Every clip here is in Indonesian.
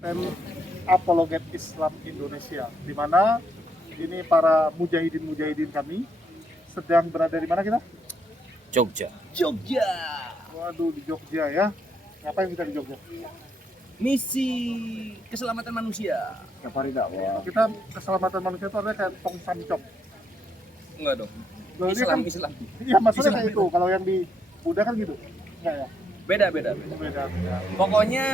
dan apologet Islam Indonesia, di mana ini para mujahidin kami sedang berada di mana kita? Jogja. Waduh, di Jogja ya. Ngapain kita di Jogja? Misi keselamatan manusia. Safari dakwah. Kita keselamatan manusia itu artinya kayak tong samcok. Enggak dong. Loh, dia Islam, kan, Islam. iya maksudnya kayak itu. Kalau yang di Buddha kan gitu. Enggak ya? Beda. Beda. Pokoknya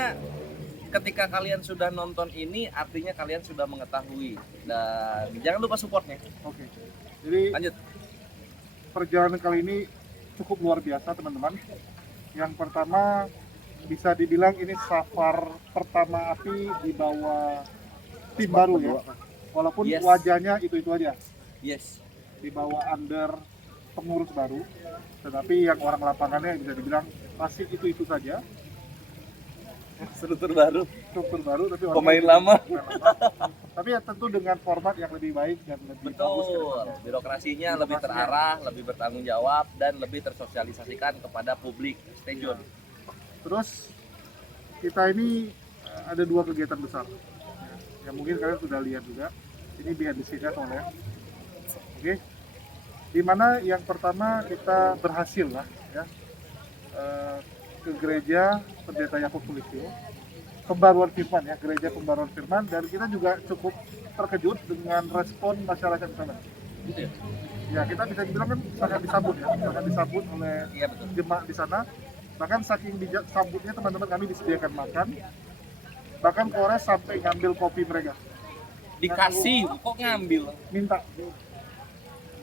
ketika kalian sudah nonton ini artinya kalian sudah mengetahui dan jangan lupa supportnya. Oke. Jadi Lanjut. perjalanan kali ini cukup luar biasa teman-teman. Yang pertama bisa dibilang ini safar pertama Api di bawah tim baru ya. Walaupun Yes. wajahnya itu aja Yes. di bawah under pengurus baru, tetapi yang orang lapangannya bisa dibilang masih itu saja. Struktur baru. Struktur baru tapi orangnya Pemain juga lama. pemain lama. Tapi ya tentu dengan format yang lebih baik dan lebih bagus ke Betul. depannya. Birokrasinya lebih terarah, lebih bertanggung jawab dan lebih tersosialisasikan kepada publik. Stay tune. Terus kita ini ada dua kegiatan besar yang mungkin kalian sudah lihat juga. Ini behind the scene-nya soalnya. Oke. Dimana yang pertama kita berhasil lah ya ke gereja Pendeta Yakub Sulistyo, pembaruan firman ya, gereja pembaruan firman, dan kita juga cukup terkejut dengan respon masyarakat di sana. Gitu ya? Ya, kita bisa dibilang kan sangat disambut oleh Iya betul. jemaat di sana. Bahkan saking disambutnya teman-teman kami disediakan makan, bahkan Kores sampai ngambil kopi mereka, Dikasih, kok ngambil? minta.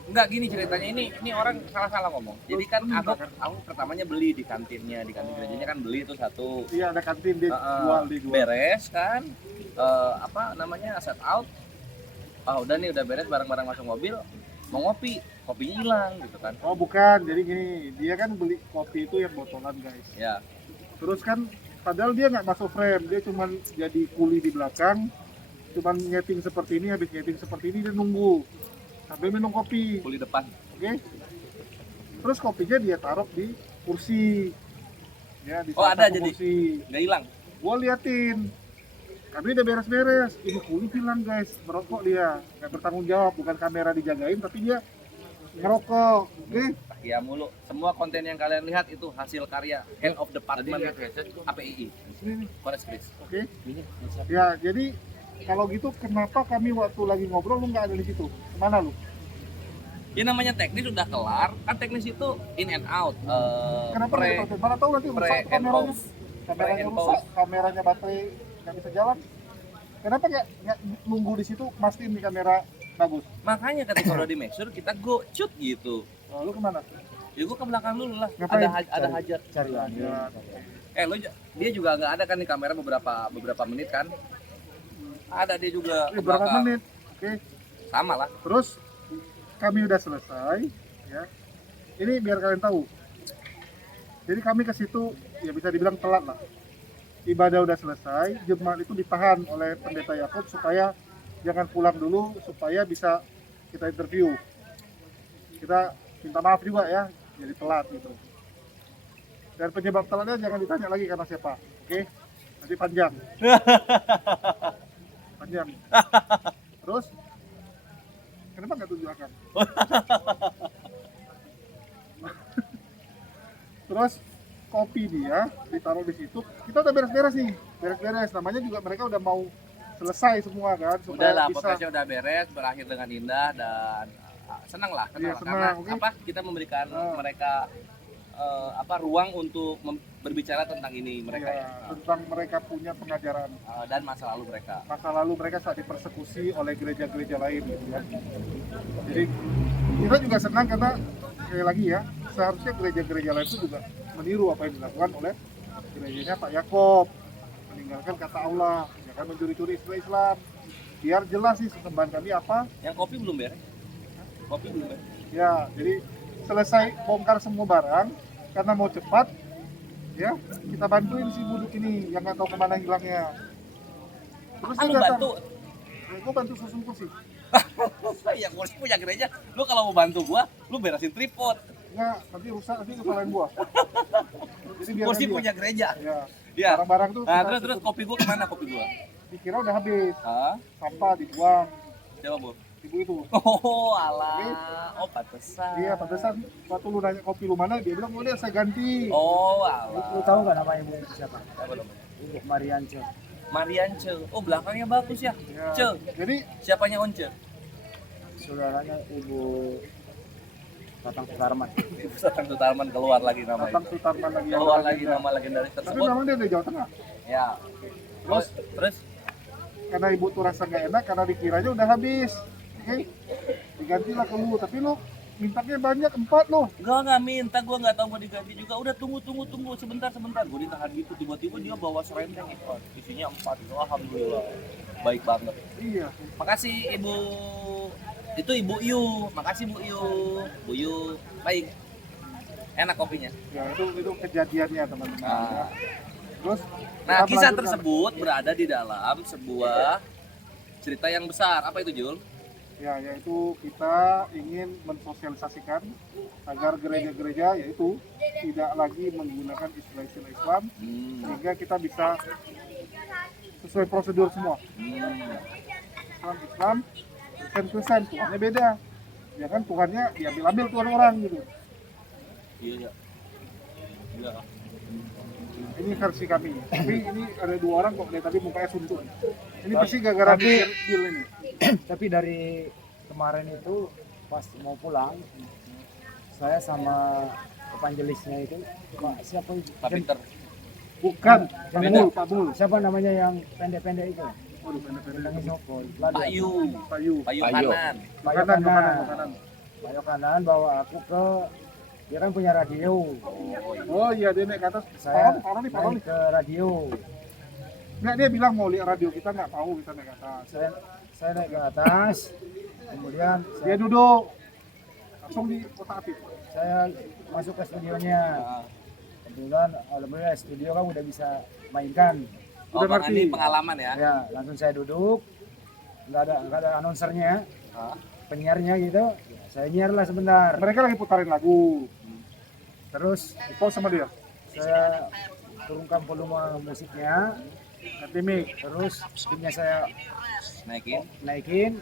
Enggak gini ceritanya, ini orang salah ngomong. Jadi kan Lu minta aku pertamanya beli di kantinnya, di kantin gerejanya kan beli itu satu. Iya, ada kantin dia dijual. Beres kan, apa namanya, set out. Udah nih, udah beres, barang-barang masuk mobil, mau ngopi, kopinya hilang gitu kan. Oh bukan, jadi gini, dia kan beli kopi itu yang botolan guys. Ya, Terus kan, padahal dia nggak masuk frame, dia cuman jadi kuli di belakang, cuman nyeting seperti ini, habis nyeting seperti ini dia nunggu sambil minum kopi, kuli depan. oke? Terus kopinya dia taruh di kursi, ya di Oh, salah ada satu jadi? kursi. Nggak hilang. Gua liatin, kami udah beres-beres, ini kuli hilang guys, merokok dia, nggak bertanggung jawab, bukan kamera dijagain, tapi dia ngerokok, oke? Ya mulu. Semua konten yang kalian lihat itu hasil karya Head of Department APII. Sini nih, Kores please. oke? Ya, jadi kalau gitu kenapa kami waktu lagi ngobrol lu nggak ada di situ? Kemana lu? Ya namanya teknis udah kelar, kan teknis itu in and out. Kenapa nggak dipakai? Mana tahu nanti rusak pre and kameranya? post. Kameranya Pre and rusak, post. kameranya baterai nggak bisa jalan. Kenapa nggak nunggu di situ mastiin di kamera bagus? Makanya ketika udah di make sure kita go shoot gitu. Oh, lu kemana? Ya gua ke belakang dulu lah. Ngapain? Ada hajat. Cari angin. Dia juga nggak ada kan di kamera beberapa menit kan? Ada dia juga. ke Berapa belakang. menit? Oke. Sama lah. Terus kami udah selesai, ya. Ini biar kalian tahu. Jadi kami ke situ ya bisa dibilang telat lah. Ibadah udah selesai, jemaat itu ditahan oleh Pendeta Yakub supaya jangan pulang dulu, supaya bisa kita interview. Kita minta maaf juga ya, jadi telat gitu. Dan penyebab telatnya jangan ditanya lagi karena siapa, oke? Nanti panjang. Panjang. Terus, kenapa nggak tunjukkan? Terus kopi dia ditaruh di situ. Kita udah beres-beres nih, beres-beres. Namanya juga mereka udah mau selesai semua kan, Udah supaya lah, bisa. podcastnya udah beres, berakhir dengan indah dan senang lah, Iya, karena senang, oke. apa kita memberikan mereka ruang untuk berbicara tentang ini mereka Ya, tentang mereka punya pengajaran dan masa lalu mereka. masa lalu mereka saat dipersekusi oleh gereja-gereja lain gitu kan. Jadi kita juga senang karena sekali lagi ya, seharusnya gereja-gereja lain itu juga meniru apa yang dilakukan oleh gerejanya Pak Yakob, meninggalkan kata Allah, jangan mencuri-curi istilah Islam. Biar jelas sih sesembahan kami apa. Yang kopi belum beres? Kopi belum beres? Ya, jadi selesai bongkar semua barang karena mau cepat, ya kita bantuin si buduk ini yang nggak tahu kemana hilangnya. Terus Lu dia datang, bantu? gue bantu susun kursi. Ya gua sih punya gereja. Lu kalau mau bantu gua, lu beresin tripod. Nggak, nanti rusak, nanti kesalahan gua. Jadi biar Gua sih dia. punya gereja. Ya, Ya. barang-barang tuh. Nah, kita terus susun. kopi gua kemana kopi gua? dikira udah habis, Hah? sampah dibuang. Siapa, Bu? Ibu itu. Oh, alah. Oh, pantesan. Iya, pantesan waktu lu nanya kopi lu mana, dia bilang udah saya ganti. Oh, Lu alah. tahu nggak nama ibu itu siapa? Siapa namanya? Ibu Mariance. Mariance. Oh, belakangnya bagus ya. Ya. Ce. Jadi Siapanya Once? Saudaranya ibu Tatang Sutarman. Ibu Satang Sutarman keluar lagi nama Tatang itu. Sutarman lagi. Keluar ada lagi agenda. nama legendaris Tapi tersebut. memang dia dari Jawa Tengah. Ya. Terus? Terus Karena ibu tuh rasa nggak enak karena dikiranya udah habis. Oke. Digantilah ke lu, tapi lu mintanya banyak 4 loh. nggak minta, gua nggak tahu mau diganti juga. Udah tunggu sebentar. Gua ditahan gitu, tiba-tiba dia bawa serendeng ikan. Isinya 4 itu, alhamdulillah. Baik banget. Iya. Makasih Ibu. Itu Ibu Yu. Makasih Bu Yu. Bu Yu baik. Enak kopinya. Ya itu kejadiannya teman-teman. Ah. Terus Nah, kita kisah melanjutkan. tersebut berada di dalam sebuah cerita yang besar. Apa itu, Jul? Ya, yaitu kita ingin mensosialisasikan agar gereja-gereja yaitu tidak lagi menggunakan istilah-istilah Islam sehingga kita bisa sesuai prosedur semua. Islam, Kristen, Tuhannya beda. Ya kan Tuhannya diambil Tuhan orang gitu. Iya. Iya. Ini versi kami. Tapi ini ada 2 orang kok dari tadi mukanya suntuk. Ini pasti gara-gara Tapi- deal ini. Tapi dari kemarin itu pas mau pulang, saya sama evangelisnya itu, Pak siapa itu? Pak Peter. Bukan, Beda. Pak Mul. Siapa namanya yang pendek-pendek itu? Waduh, pendek-pendek. Bilangnya Soko. Pak Yu. Pak Yu. Pak Yu Payu. kanan. Makanan, makanan. Pak Yokanan bawa aku ke, dia kan punya radio. Oh iya, dia naik ke atas. Saya Parah nih. naik ke radio. Nggak, dia bilang mau lihat radio kita, nggak tahu kita naik ke atas. Saya naik ke atas, kemudian Dia duduk. Langsung di kotak api. saya masuk ke studionya. Ah. Kebetulan alhamdulillah studio kan udah bisa mainkan. Oh, Udah Bang ngerti. Andi pengalaman ya. Ya, langsung saya duduk. Nggak ada announcernya, Ah. penyiarnya gitu. Ya, saya nyiar lah sebentar. Mereka lagi putarin lagu. Terus Di pause sama dia. saya turunkan volume musiknya, Ganti mic. terus speednya saya Naikin. naikin,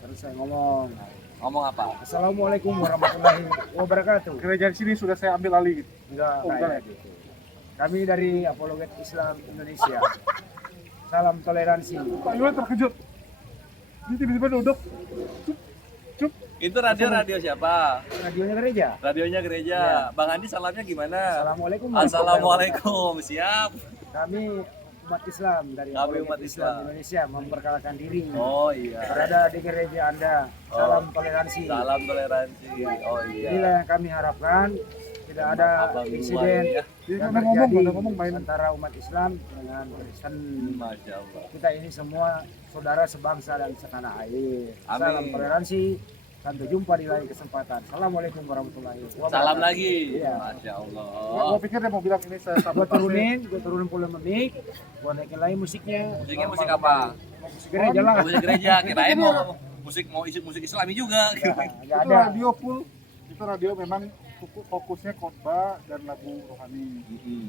terus saya ngomong, Ngomong apa? Assalamualaikum warahmatullahi wabarakatuh. Gereja di sini sudah saya ambil alih gitu. Enggak Oh, kayak enggak. gitu. Kami dari Apologet Islam Indonesia. Salam toleransi. Pak Iwan terkejut. Dia tiba-tiba duduk. Cup. Itu radio siapa? Radionya gereja. Radionya gereja. Ya. Bang Andi salamnya gimana? Assalamualaikum warahmatullahi Assalamualaikum. Siap. wabarakatuh. Kami umat Islam dari Kami Apologet umat Islam. Indonesia memperkenalkan diri. Oh iya. Berada di gereja Anda. Salam toleransi. Salam toleransi. Oh iya. Inilah yang kami harapkan, tidak ada Abang insiden dua ya. Dia yang nggak ngomong, terjadi nggak ngomong main. antara umat Islam dengan Kristen. Masya Allah. Kita ini semua saudara sebangsa dan setanah air. Amin. Salam toleransi. Sampai jumpa di lain kesempatan. Assalamualaikum warahmatullahi wabarakatuh. Salam lagi. Iya. Masya Allah. Gua pikir dia mau bilang ini saya Gue turunin volume mic, gue naikin lagi musiknya. Musiknya musik apa? Musik gereja lah. Musik gereja. Kirain mau musik Islami juga. Nggak Itu ada. radio full. Itu radio memang fokusnya khotbah dan lagu rohani.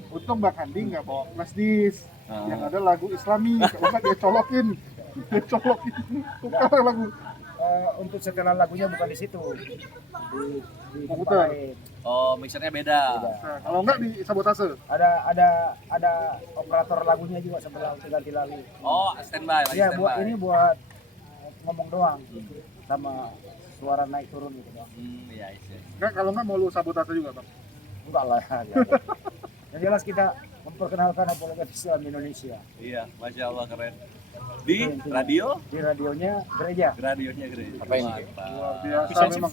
Untung Bang Andi nggak bawa flash disk. Ah. Yang ada lagu Islami. Kalau nggak dia colokin. Tukar lagu. Untuk setelan lagunya bukan di situ. Di Komputer. tempat lain. Oh, mixernya beda. Nah, kalau nggak di sabotase. Ada operator lagunya juga sebelah untuk ganti lagu. Oh, standby lagi Iya, buat standby. ini buat ngomong doang sama suara naik turun gitu doang. Iya, iya. Nggak, kalau nggak mau lu sabotase juga Bang. Enggak lah. Enggak ada. Yang jelas kita memperkenalkan Apologet Islam Indonesia. Iya, Masya Allah keren. Di radio? Di radionya gereja. Radionya gereja. Apa ini? Mantap. Luar biasa Bisa, memang.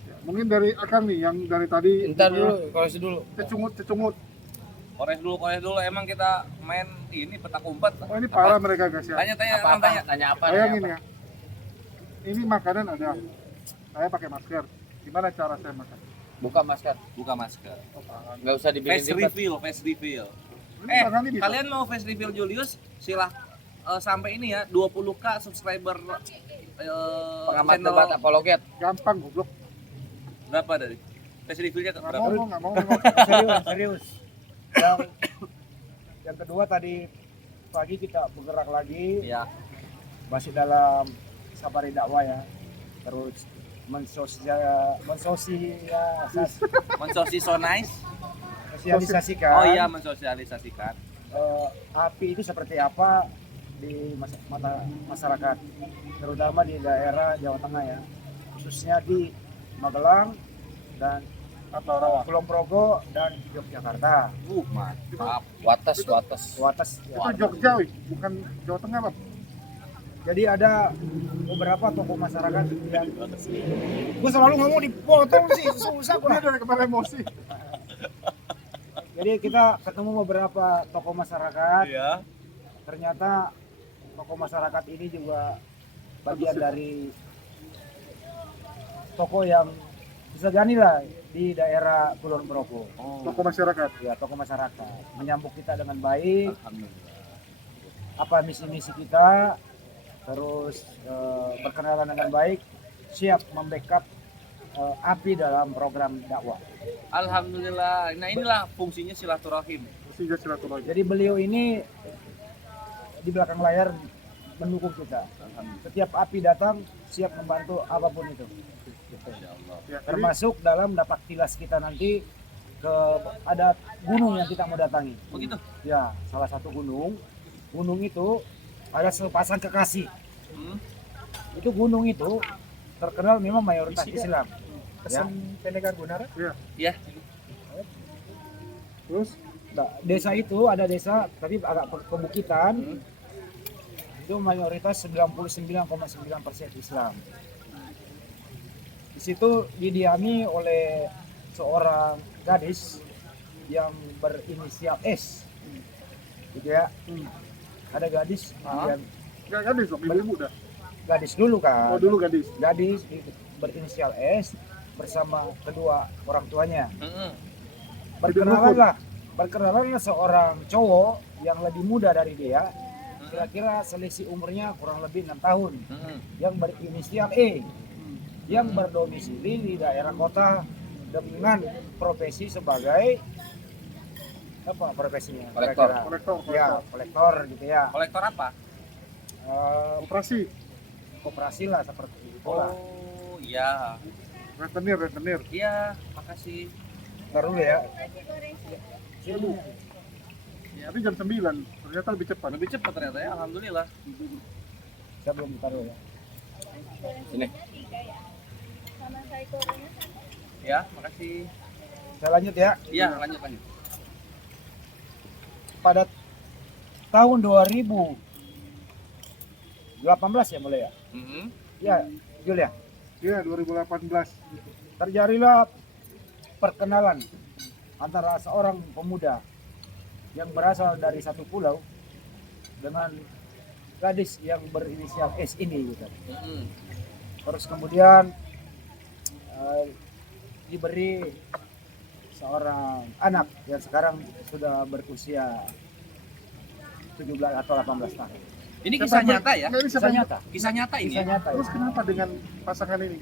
Ya, mungkin dari Akang nih yang dari tadi Ntar dulu, koreksi dulu. cecungut. Kores dulu. Emang kita main ini petak umpet. Oh ini parah mereka guys ya. Tanya, Apa-apa? tanya. Tanya apa? Bayangin ya. Ini makanan ada. Saya pakai masker. Gimana cara saya makan? Buka masker. Buka masker. Nggak usah dibikin Face reveal. Ini Bang Andi bisa. Kalian mau face reveal Julius? Sampai ini ya 20k subscriber Pengamat channel. debat apologet. Gampang goblok. Berapa dari? Face revealnya Nggak berapa? mau. Serius. Yang kedua tadi pagi kita bergerak lagi, Ya. masih dalam safari dakwah ya. Terus mensosialisasikan Oh iya, mensosialisasikan. api itu seperti apa di mata masyarakat, terutama di daerah Jawa Tengah ya, khususnya di Magelang dan Kulon Progo dan Yogyakarta. Mantap. Wates. Wates. Itu Jogja, wih. Bukan Jawa Tengah, Bang. Jadi ada beberapa tokoh masyarakat yang gue selalu ngomong dipotong sih, susah Gue gue. dari kemarin emosi. Jadi kita ketemu beberapa tokoh masyarakat. Iya. Ternyata tokoh masyarakat ini juga bagian dari tokoh yang disegani lah di daerah Kulon Progo. Tokoh masyarakat. Ya, tokoh masyarakat menyambut kita dengan baik, Alhamdulillah. apa misi-misi kita, terus berkenalan dengan baik, siap membackup api dalam program dakwah. Alhamdulillah. Nah, inilah fungsinya silaturahim. Sehingga silaturahmi. Jadi beliau ini di belakang layar mendukung kita. Alhamdulillah. Setiap api datang siap membantu apapun itu. Masya Allah. Ya, jadi Termasuk dalam dapat tilas kita nanti ke ada gunung yang kita mau datangi. Begitu. Ya, salah satu gunung. Gunung itu ada sepasang kekasih. Hmm. Itu gunung itu terkenal memang mayoritas Islam. Ya. Pendekan Gunara. Iya. Ya. Terus Nah, desa itu ada desa tapi agak pebukitan. Hmm. Itu mayoritas 99,9% Islam. Di situ didiami oleh seorang gadis yang berinisial S. Gitu ya. Ada gadis yang nggak gadis dong, ibu udah. gadis dulu kan. Oh dulu gadis. Gadis berinisial S bersama kedua orang tuanya. Mm-mm. Berkenalanlah seorang cowok yang lebih muda dari dia, kira-kira selisih umurnya kurang lebih 6 tahun, Mm-mm. yang berinisial E, yang berdomisili di daerah kota dengan profesi sebagai apa profesinya? Kolektor. Kira-kira? Kolektor. Ya, kolektor gitu ya. Kolektor apa? Operasi. Koperasi lah seperti itu lah. Oh, iya. Rentenir. Iya, makasih. Ntar dulu ya. Sini. Tapi jam 9. Ternyata lebih cepat. Lebih cepat ternyata ya, alhamdulillah. Saya belum taruh ya. Sini. Ya, makasih. Saya lanjut ya. Iya, lanjut. Pada tahun 2018 ya mulai ya. Mm-hmm. Ya, Jul ya. Iya, 2018. Terjadilah perkenalan antara seorang pemuda yang berasal dari satu pulau dengan gadis yang berinisial S ini gitu. Mm-hmm. Terus kemudian diberi seorang anak yang sekarang sudah berusia 17 atau 18 tahun. Ini kisah nyata ya? Nggak, ini Kisah siapa yang- nyata. Kisah nyata ini Kisah ya? nyata. Terus Ya. kenapa dengan pasangan ini?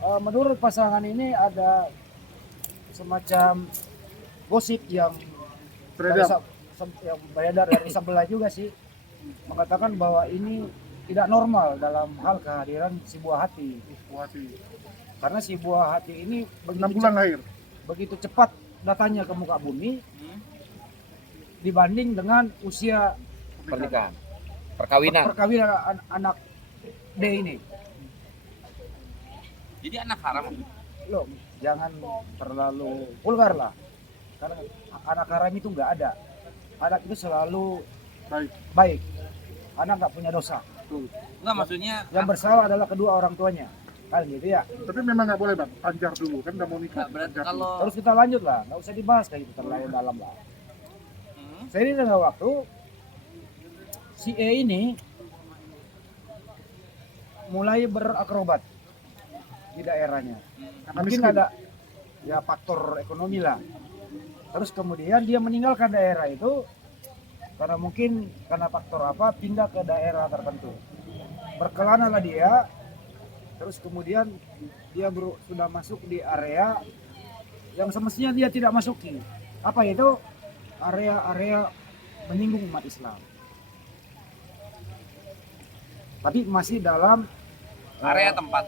Menurut pasangan ini ada semacam gosip yang Beredar. yang beredar dari sebelah juga sih, mengatakan bahwa ini tidak normal dalam hal kehadiran si buah hati, Wati. karena si buah hati ini 6 bulan lahir. begitu cepat datangnya ke muka bumi Hmm? dibanding dengan usia Pernikahan. Perkawinan. perkawinan anak D ini. Jadi anak haram. Loh, jangan terlalu vulgar lah, karena anak haram itu nggak ada. Anak itu selalu Baik. baik, anak nggak punya dosa. Enggak, maksudnya Yang bersalah adalah kedua orang tuanya, kan gitu ya. Tapi memang nggak boleh, Bang. Panjar dulu kan udah mau nikah. enggak berarti Panjar dulu. kalau Terus kita lanjut lah, nggak usah dibahas kayak gitu terlalu dalam lah. Hmm? Seiring dengan waktu, si E ini mulai berakrobat di daerahnya. Karena Mungkin miskin. ada ya faktor ekonomi lah. Terus kemudian dia meninggalkan daerah itu karena mungkin karena faktor apa pindah ke daerah tertentu. Berkelana lah dia. Terus kemudian dia sudah masuk di area yang semestinya dia tidak masuki. Apa itu? Area-area menyinggung umat Islam. Tapi masih dalam Area tempat.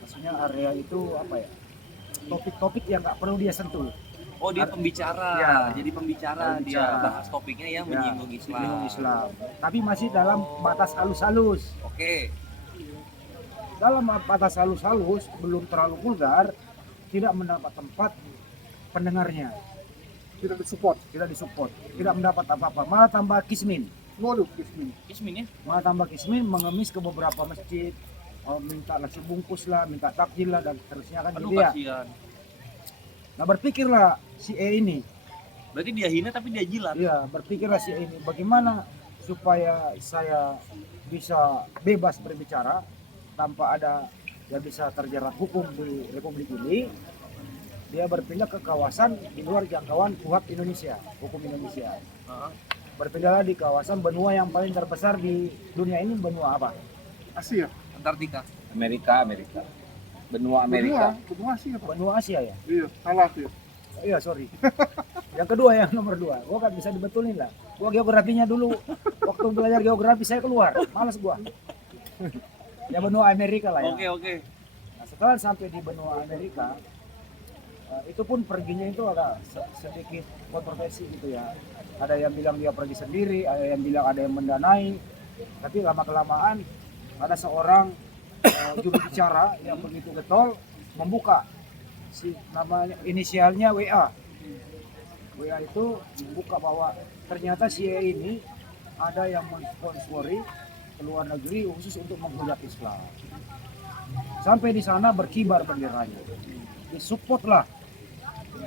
maksudnya area itu apa ya? Topik-topik yang nggak perlu dia sentuh. Oh, dia pembicara. Ya. Jadi pembicara, dia Pembicara. bahas topiknya yang Ya, menyinggung Islam. menyinggung Islam. Tapi masih dalam batas halus-halus. Oke. Dalam batas halus-halus, belum terlalu vulgar, tidak mendapat tempat pendengarnya, Tidak disupport. tidak mendapat apa-apa, malah tambah kismin, Waduh, Kismin. Ismin ya. malah tambah kismin, mengemis ke beberapa masjid, minta nasi bungkus lah, minta takjil lah, dan seterusnya kan Aduh, gitu ya. kasihan. Nah berpikirlah si E ini, Berarti dia hina tapi dia jilat. ya berpikirlah si E ini, bagaimana supaya saya bisa bebas berbicara tanpa ada yang bisa terjerat hukum di Republik ini. Dia berpindah ke kawasan di luar jangkauan UHAP Indonesia, hukum Indonesia. Heeh. Berpindahlah di kawasan benua yang paling terbesar di dunia ini, benua apa? Asia. Antartika. Amerika. Benua Amerika. Benua Asia, Pak. Benua Asia ya? Iya, salah tuh. Iya, sorry. Yang kedua, yang nomor 2. Gua kan bisa dibetulin lah. Gua geografinya dulu, waktu belajar geografi saya keluar. Males gua. Ya benua Amerika lah ya. Oke. Nah, setelah sampai di benua Amerika, itu pun perginya itu agak sedikit kontroversi gitu ya. Ada yang bilang dia pergi sendiri, ada yang bilang ada yang mendanai. Tapi lama-kelamaan ada seorang juru bicara yang begitu getol membuka si namanya inisialnya WA. WA itu membuka bahwa ternyata si E ini ada yang mensponsori ke luar negeri khusus untuk menghujat Islam. Sampai di sana berkibar benderanya. Disupport lah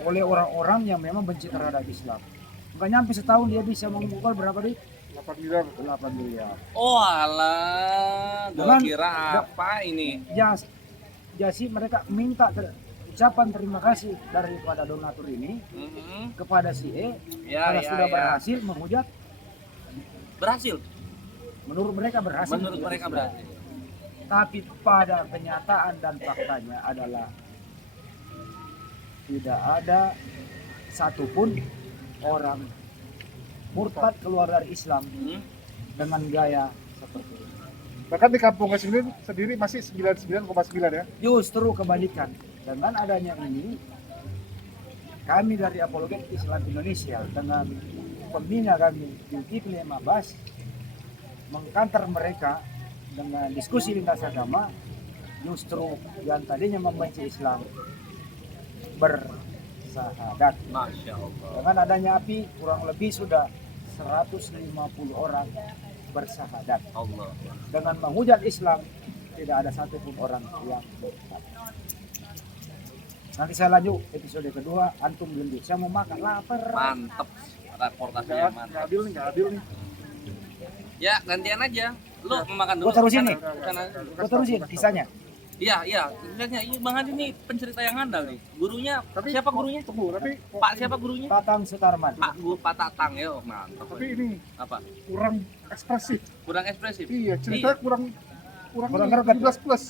oleh orang-orang yang memang benci terhadap Islam. Nggak nyampe setahun dia bisa mengumpulkan berapa duit? 8 miliar. 8 miliar. Oh alah, gua Dengan- kira apa ini? Jadi mereka minta ucapan terima kasih daripada donatur ini Mhm. kepada si E Ya, karena ya, sudah ya. berhasil menghujat. Berhasil. Menurut mereka berhasil. Menurut menghujat mereka Islam. berhasil. Tapi pada kenyataan dan faktanya adalah tidak ada satupun orang murtad keluar dari Islam Hmm? dengan gaya seperti ini. Bahkan di kampung sendiri masih 99,9 ya. Justru kebalikan, dengan adanya ini kami dari Apologet Islam Indonesia dengan pembina kami Zulkifli Mabas mengkantar mereka dengan diskusi lintas agama. Justru yang tadinya membenci Islam bersahadat. Masya Allah. Dengan adanya api kurang lebih sudah 150 orang bersahadat. Allah. Dengan menghujat Islam tidak ada satupun orang yang murtad. Nanti saya lanjut episode kedua, antum lanjut. Saya mau makan, lapar. Mantep. Reportasinya Nggak mantap. adil nih, nggak adil nih. Ya, gantian aja. Lu makan dulu. Gua terusin nih. Sana. Gua terusin kisahnya. Iya. Lihatnya, ini Bang Adi nih pencerita yang handal nih. Gurunya, Tapi siapa gurunya? Tunggu, tapi Pak siapa gurunya? Tatang Sutarman. Pak Tatang ya, mantap. tapi ini Apa? kurang ekspresif. Kurang ekspresif. Iya, cerita kurang Kurang greget. 17 plus.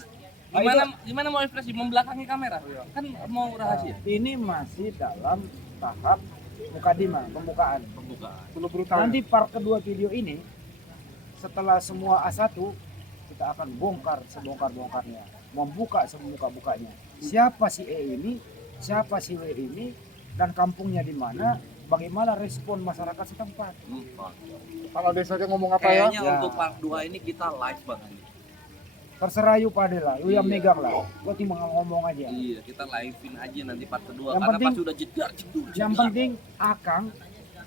Gimana mau ekspresi membelakangi kamera? Kan mau rahasia. Ini masih dalam tahap mukadimah, pembukaan. Pembukaan. Belum brutal. Nanti part kedua video ini setelah semua A1 kita akan bongkar sebongkar-bongkarnya, membuka sebuka-bukanya. Siapa si E ini, siapa si W ini, dan kampungnya di mana, bagaimana respon masyarakat setempat. Kalau desanya ngomong apa ya? Kayaknya Ya. untuk part 2 ini kita live banget. Terserah you pade lah, you yang Iya. megang lah. Gua cuma ngomong aja. Iya, kita livein aja nanti part kedua. Yang Karena penting- pas sudah jedar. Yang penting Akang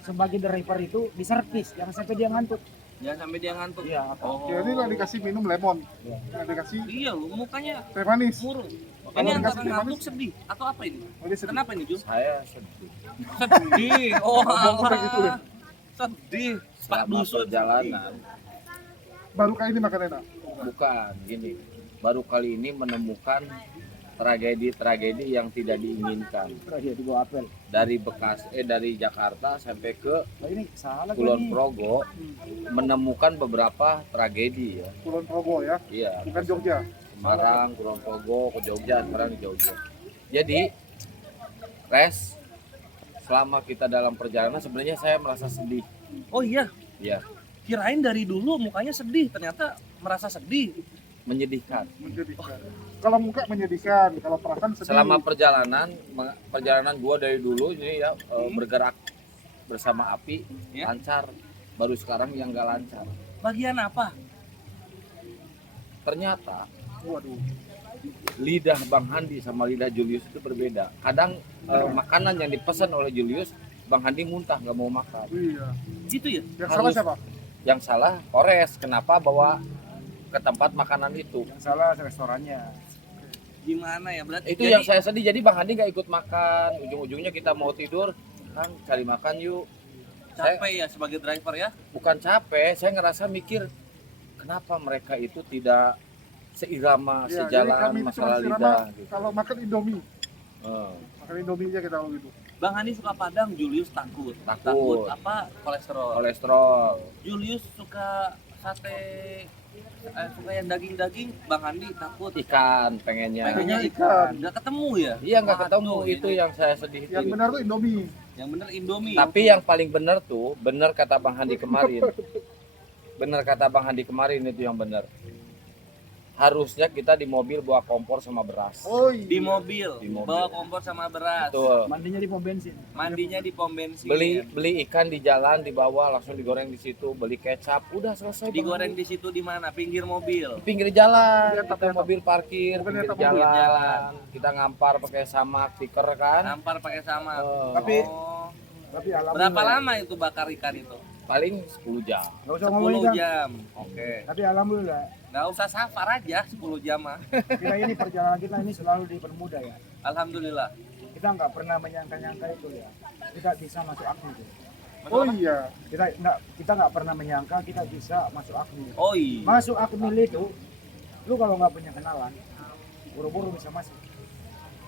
sebagai driver itu diservis, jangan sampai dia ngantuk. Jangan sampai dia ngantuk. Iya, Akang. Oh. Ya ini nggak dikasih minum lemon, Iya. nggak dikasih Iya lu mukanya teh manis. murung. Kalau Ini antara dikasih teh ngantuk manis, sedih atau apa ini? oh, dia sedih. Kenapa ini Jul? Saya sedih. Sedih. Oh, Ngomong kayak gitu deh. sedih. Pak Selama Dusun. perjalanan Baru kali ini makan enak. bukan gini. Baru kali ini menemukan tragedi-tragedi yang tidak diinginkan Iya, di bawah apel. dari Jakarta sampai ke Oh, ini salah Kulon nih. Progo menemukan beberapa tragedi ya. Kulon Progo ya, Iya, bukan Jogja. Semarang, Kulon Progo, ke Jogja, sekarang di Jogja. Jadi selama kita dalam perjalanan sebenarnya saya merasa sedih Oh iya, Iya, kirain dari dulu mukanya sedih, ternyata merasa sedih. menyedihkan. Menyedihkan. Kalau muka menyedihkan, kalau perasaan sedih. Selama perjalanan gua dari dulu ini ya bergerak bersama api Ya. lancar. Baru sekarang yang gak lancar. Bagian apa? Ternyata Waduh. lidah Bang Handi sama lidah Julius itu berbeda. Kadang makanan yang dipesan oleh Julius, Bang Handi muntah nggak mau makan. Iya. Gitu ya? Yang salah Harus- siapa? Yang salah Kores, kenapa bawa ke tempat makanan itu? Yang salah restorannya. Gimana ya? Berarti Itu yang saya sedih. Jadi Bang Handi nggak ikut makan. Ujung-ujungnya kita mau tidur, kan cari makan yuk. capek ya sebagai driver ya? Bukan capek, saya ngerasa mikir kenapa mereka itu tidak seirama, Iya, jadi sejalan kami itu cuma masalah sirama lidah. Gitu. kalau makan Indomie. Eh, Makan Indomie aja kita kalau gitu. Bang Handi suka Padang, Julius takut. Takut. Apa? Kolesterol. kolesterol, Julius suka sate, suka yang daging-daging. Bang Handi takut. ikan pengennya. Pengennya Pengennya ikan. ikan. Nggak ketemu ya? Iya nggak ketemu, Waduh, itu ini. yang saya sedih itu. Yang benar tuh Indomie. Yang bener Indomie. Tapi yang paling benar tuh, benar kata Bang Handi kemarin. Benar kata Bang Handi kemarin itu yang benar. Harusnya kita di mobil bawa kompor sama beras. Oh iya. di mobil, Di mobil. bawa kompor sama beras. Betul. Mandinya di pom bensin. Mandinya di pom bensin. Beli ikan di jalan dibawa langsung digoreng di situ, beli kecap, udah selesai. Bang digoreng Handi. di situ di mana? Pinggir mobil. Di pinggir jalan, Iya, kita tapi- mobil parkir, Bukan pinggir lihat mobil, jalan. Kita ngampar pakai samak, tikar kan. Nampar pakai sama. Oh, Tapi- Oh. Tapi alhamdulillah. Berapa lama itu bakar ikan itu? paling 10 jam. Nggak usah ngomongin 10 kan. jam. Oke. Tapi alhamdulillah Nggak usah safar aja 10 jam mah. kita ini perjalanan kita ini selalu dipermudah ya. Alhamdulillah. Kita nggak pernah menyangka-nyangka itu ya. Kita bisa masuk AKMI itu. Oh iya. Kita nggak pernah menyangka kita bisa masuk AKMI. Oh iya. Masuk AKMI itu, lu kalau nggak punya kenalan, buru-buru bisa masuk.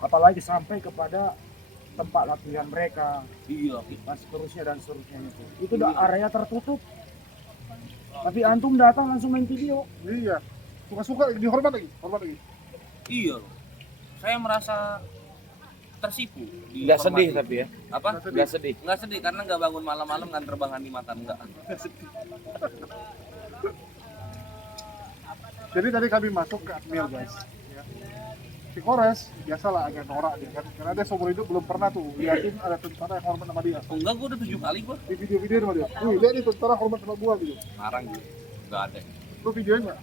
Apalagi sampai kepada tempat latihan mereka, Iya. dan seterusnya itu. Itu udah area tertutup. Tapi antum datang langsung main video. Iya. Suka-suka dihormat lagi, hormat lagi. Iya. Saya merasa tersipu. Nggak sedih dihormati. tapi ya, Apa? nggak sedih. Nggak sedih karena nggak bangun malam-malam nganter Bang Handi makan enggak. Jadi tadi kami masuk ke Akmil guys. Ya. Si Kores biasalah agak norak dia kan, karena dia seumur hidup belum pernah tuh liatin ada tentara yang hormat sama dia. Oh, enggak, gua udah 7 kali gua. Di video-video sama dia. Wih, lihat nih tentara hormat sama gua gitu. Ngarang gitu. Enggak ada. Lu videoin nggak?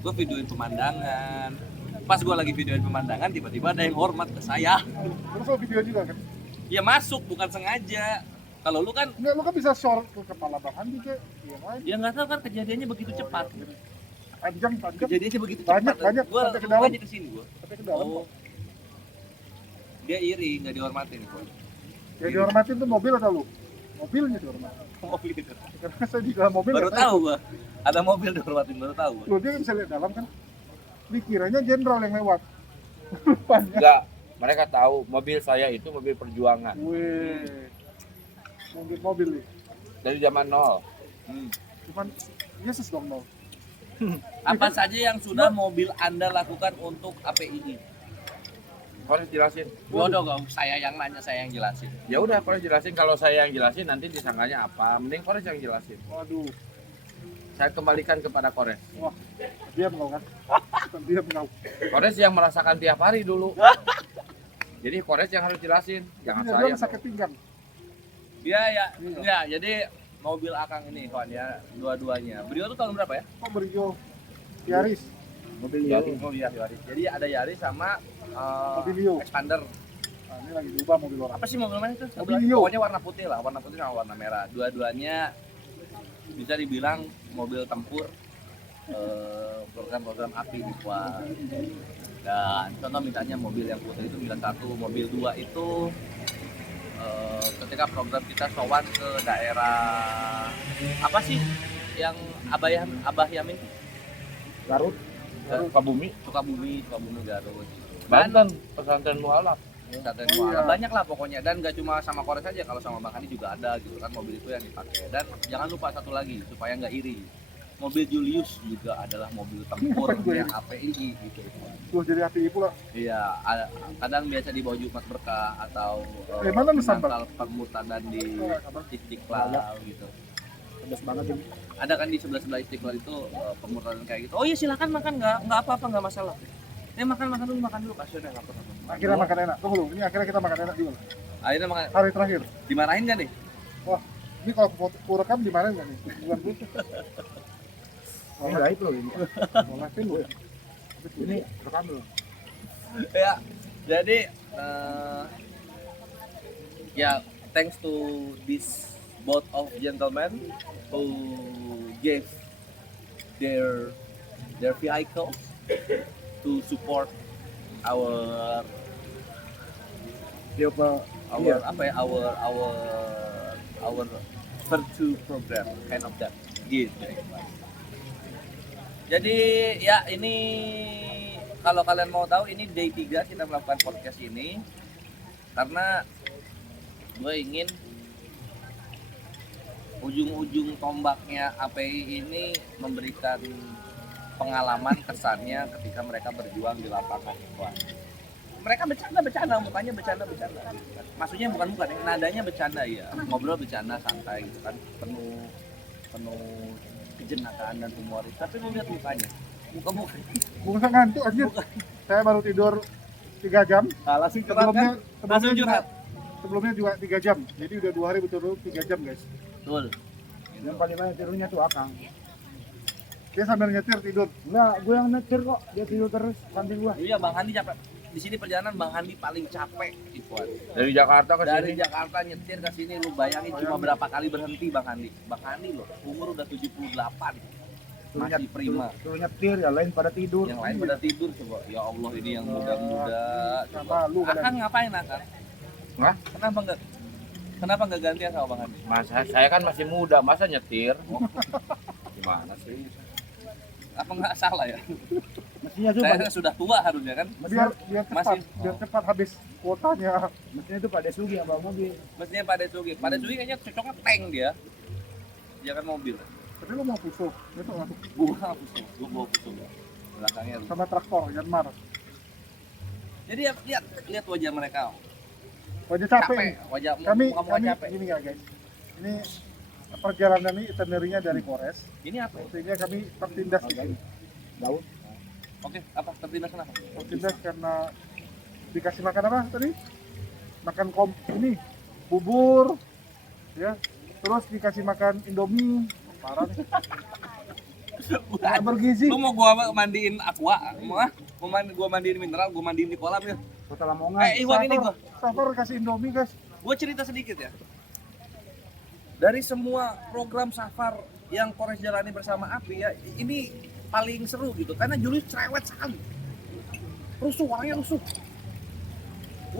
Gua videoin pemandangan. Pas gua lagi videoin pemandangan tiba-tiba ada yang hormat ke saya. Terus lu video juga kan? Ya masuk bukan sengaja. Kalau lu kan Enggak, lu kan bisa short ke kepala Bang Handi ke yang lain. ya nggak tahu kan kejadiannya begitu cepat. Panjang. Kejadiannya begitu Banyak, cepat. banyak. Gua Sampai ke dalam. aja ke sini gua. Tapi ke dalam. Oh. Dia iri, nggak dihormatin gua. Ya dihormatin tuh mobil atau lu? Mobilnya dihormatin. Mobil gitu. Karena saya di dalam mobil Baru nggak tahu gua. Ada mobil dihormatin baru tahu gua. Lu dia kan bisa lihat dalam kan? Dikiranya jenderal yang lewat. Rupanya. Enggak, mereka tahu mobil saya itu mobil perjuangan Wih. Mobil nih. dari zaman nol. Cuman Yesus dong no. Apa saja yang sudah mobil Anda lakukan untuk APII? Kores jelasin. Bodoh dong, saya yang nanya, saya yang jelasin. Ya udah, Kores jelasin. Kalau saya yang jelasin nanti disangkanya apa? Mending Kores yang jelasin. Waduh. Saya kembalikan kepada Kores. Wah. Diam kau kan? Diam kau. Kores yang merasakan tiap hari dulu. Jadi Kores yang harus jelasin, Tapi jangan dia saya. bilang sakit pinggang. Dia ya, Iya. ya, jadi mobil Akang ini kawan ya, dua-duanya. Beliau tuh tahun berapa ya? Kok Brio Yaris? Mobil Yaris. Yaris. Oh iya, Yaris. Jadi ada Yaris sama Mobilio. Expander. Nah, ini lagi diubah mobil orang. Apa sih mobil mana itu? Mobilio. Pokoknya warna putih lah, warna putih sama warna merah. Dua-duanya bisa dibilang mobil tempur, program-program api di Kuat. Dan contoh mintanya mobil yang putih itu minta 1, mobil 2 itu ketika program kita sowan ke daerah apa sih yang Abah Yamin Garut. Sukabumi, Sukabumi Garut. Dan Banten, pesantren mualaf. pesantren Oh, iya. mualaf. Banyak lah pokoknya, dan gak cuma sama Kores aja, kalau sama Bang Andi juga ada gitu kan mobil itu yang dipakai. Dan jangan lupa satu lagi supaya nggak iri, mobil Julius juga adalah mobil tempur Gue yang API gitu. Tuh jadi hati pula. Iya, kadang biasa dibawa Jumat Berkah atau Mana pesan, Bang? Natal Pemurtadan di Oh, apa? Istiqlal gitu. pedas banget ini. Ada kan di sebelah Istiqlal itu pemutaran kayak gitu. Oh iya silakan makan, nggak apa-apa, nggak masalah. Ya makan dulu kasihan ya lapar. Akhirnya makan enak. Tunggu dulu, ini akhirnya kita makan enak juga. Akhirnya makan. Hari terakhir. Dimarahin kan nih? Wah, ini kalau aku rekam di mana nggak nih? Bukan bu. Ini baik loh ini. Ngolahin lu. Ini rekam dulu. Ya, jadi ya thanks to this both of gentlemen who gave their vehicles to support our Dia apa? our apa ya our virtue program kind of that gitu. Jadi ya ini kalau kalian mau tahu ini day 3 kita melakukan podcast ini karena gue ingin ujung-ujung tombaknya API ini memberikan pengalaman kesannya ketika mereka berjuang di lapangan. Wah, mereka bercanda, mukanya bercanda. Maksudnya bukan muka, nadanya bercanda ya, ngobrol bercanda santai gitu kan, penuh kejenakaan dan humoris. Tapi lu lihat mukanya, muka Bukan ngantuk anjir. Saya baru tidur 3 jam. langsung curhat kan? Langsung curhat. Sebelumnya juga 3 jam. Jadi udah 2 hari betul-betul 3 jam, guys. Betul. Yang paling banyak tidurnya tuh Akang. Dia sambil nyetir tidur. Enggak, gue yang nyetir kok. Dia tidur terus samping gua. Iya, Bang Handi capek. Di sini perjalanan Bang Handi paling capek, Ikhwan. Dari Jakarta ke Dari sini. Jakarta nyetir ke sini lu bayangin cuma berapa kali berhenti Bang Handi. Bang Handi loh, umur udah 78. Masih prima. Tuh nyetir, yang lain pada tidur. Yang lain pada tidur coba. Ya Allah ini yang muda-muda. Sama lu kalian. Akang ngapain Akang? Hah? Kenapa nggak gantian sama Bang Handi? Masa saya kan masih muda, masa nyetir? Gimana sih? Apa nggak salah ya? Mestinya tuh Saya sudah tua harusnya kan? Biar cepat, biar cepat habis kuotanya. mestinya tuh Pak Desugi yang bawa mobil. Mestinya pada Sugi. Pada Sugi kayaknya cocoknya tank dia. Dia kan mobil. Tapi lu mau pusuk, itu masuk Gua bawa pusung. Belakangnya. sama traktor, Yanmar. Jadi ya, lihat wajah mereka. Wajah capek. Capek. Wajah Kami muka capek. gini ya guys. Ini perjalanan ini itinerary-nya dari Polres, Ini apa? sehingga kami tertindas di sini. Daun. Oke, apa tertindas kenapa? Tertindas karena dikasih makan apa tadi? Makan ini bubur, ya. Terus dikasih makan Indomie, parah nih. Nggak bergizi. Lu mau gua mandiin aqua? Gua mandiin mineral, gua mandiin di kolam ya. Kota Lamongan. Iwan ini gua. Safar kasih Indomie guys. Gua cerita sedikit ya. Dari semua program Safar yang Polres jalani bersama API ya, ini paling seru gitu karena Julius cerewet sekali. Rusuh, orangnya rusuh.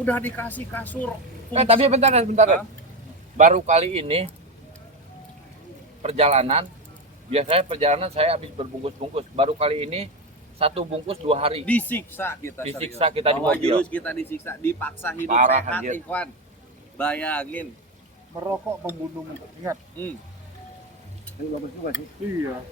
Udah dikasih kasur. Tapi bentar. Hah? Baru kali ini perjalanan, biasanya perjalanan saya habis berbungkus-bungkus. Baru kali ini 1 bungkus 2 hari. Disiksa kita. Disiksa serius. kita di Bawa mobil. Julius kita disiksa, dipaksa hidup Parah, sehat, anjir. Ikhwan. Bayangin. Merokok membunuhmu. Ingat. Itu bagus juga sih. Iya.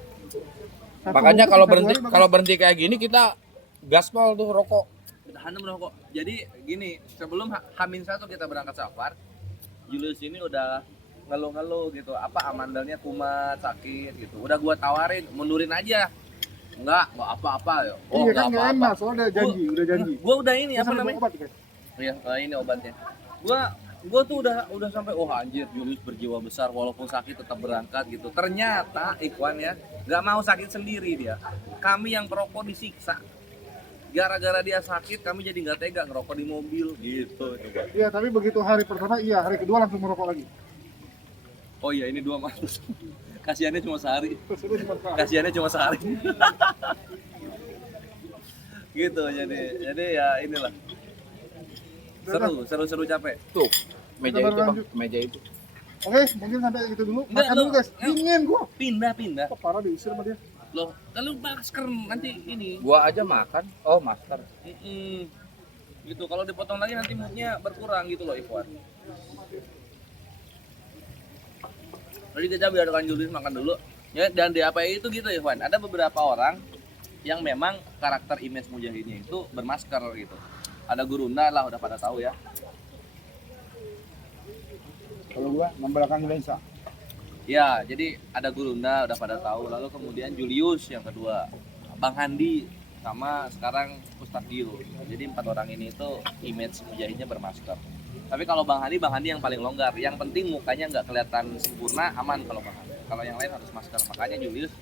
Satu Makanya bungkus kalau bisa berhenti 2 hari, kalau berhenti kayak gini kita gaspol tuh rokok. Tahan merokok. Jadi gini, sebelum H-1 kita berangkat Safar, Julius ini udah ngeluh-ngeluh gitu. Apa amandalnya kumat, sakit gitu. Udah gua tawarin, mundurin aja. Enggak apa-apa ya. iya kan nggak enak, soalnya udah janji. Gua udah ini Saya apa sambil namanya? obat, guys. Iya, ini obatnya. Gua tuh udah sampai anjir Julius berjiwa besar walaupun sakit tetap berangkat gitu. Ternyata Ikhwan ya, nggak mau sakit sendiri dia. Kami yang perokok disiksa. Gara-gara dia sakit kami jadi nggak tega ngerokok di mobil gitu coba. Iya, tapi begitu hari pertama, iya, hari kedua langsung merokok lagi. Oh iya ini 2 Maret. Kasihannya cuma sehari. Terus itu cuma salah. Kasihannya cuma sehari. Gitu jadi ya inilah. Seru capek. Tuh, meja Kita itu, Bang. lanjut. Meja itu. Oke, mungkin sampai itu dulu. Enggak, Makan lu- dulu guys. Dingin gua. Pindah. Kok parah diusir sama dia. Loh, kalau masker nanti ini. Gua aja makan. Oh, masker. Gitu kalau dipotong lagi nanti moodnya berkurang gitu loh Ikhwan. Jadi kita biarkan Julius makan dulu. Ya dan di apa itu gitu Ikhwan. Ada beberapa orang yang memang karakter image mujahidnya itu bermasker gitu. Ada gurunda lah udah pada tahu ya. Kalau gua membelakangi lensa. Ya, jadi ada Gurunda udah pada tahu, lalu kemudian Julius yang kedua, Bang Handi sama sekarang Ustadz Dio. Jadi 4 orang ini itu image mujahidnya bermasker. Tapi kalau Bang Handi yang paling longgar. Yang penting mukanya nggak kelihatan sempurna, aman kalau Bang Handi. Kalau yang lain harus masker. Makanya Julius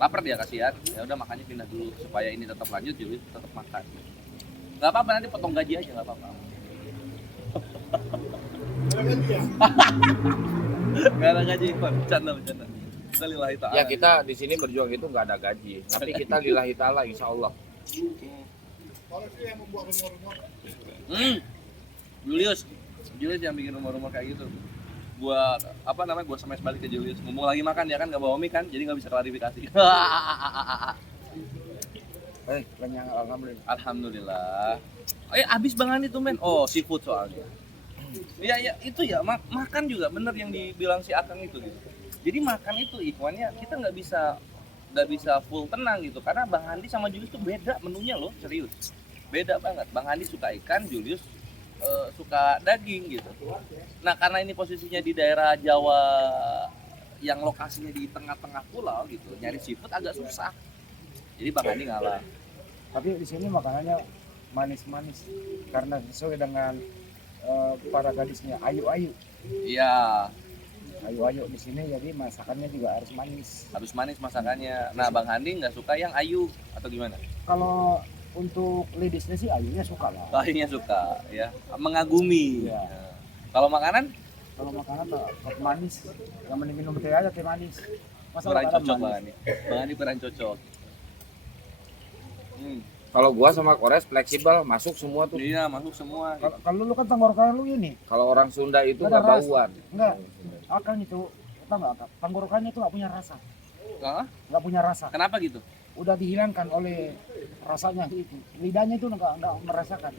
lapar dia kasihan. Ya udah makanya pindah dulu supaya ini tetap lanjut, Julius tetap makan. Gak apa-apa nanti potong gaji aja nggak apa-apa. Gak ada gaji, bercanda. Kita lillahi ta'ala. Ya kita di sini berjuang itu nggak ada gaji, tapi kita lillahi ta'ala insya Allah. Julius yang bikin rumor-rumor kayak gitu. Gua gua SMS balik ke Julius. Ngomong lagi makan ya kan nggak bawa mic kan, jadi nggak bisa klarifikasi. Kenyang alhamdulillah. Alhamdulillah. Abis Bang Andi tuh men. Oh, seafood soalnya. Iya itu ya makan juga bener yang dibilang si Akang itu gitu. Jadi makan itu ikhwannya kita nggak bisa full tenang gitu karena Bang Andi sama Julius tuh beda menunya loh, serius. Beda banget. Bang Andi suka ikan, Julius suka daging gitu. Nah, karena ini posisinya di daerah Jawa yang lokasinya di tengah-tengah pulau gitu, nyari seafood agak susah. Jadi Bang Andi ngalah. Tapi di sini makanannya manis-manis karena sesuai dengan para gadisnya ayu-ayu. Iya, Ayu-ayu di sini jadi masakannya juga harus manis. harus manis masakannya. Nah, Bang Andi nggak suka yang ayu atau gimana? Kalau untuk ladiesnya sih ayunya suka lah. Ayunya suka, ya, mengagumi. Iya. Nah, kalau makanan Kalau makanan tetap manis. Yang mending minum teh aja teh manis. Masa kurang makanan cocok manis? Bang Andi. Bang Andi kurang cocok. Kalau gua sama Kores fleksibel, masuk semua tuh. Iya, masuk semua. Kalau lu kan tenggorokan lu ini Kalau orang Sunda itu Ada nggak bauan. enggak akan itu tau nggak Kak? Tenggorokannya itu nggak punya rasa, Hah? nggak punya rasa. Kenapa gitu? Udah dihilangkan oleh rasanya itu. Lidahnya itu nggak merasakan.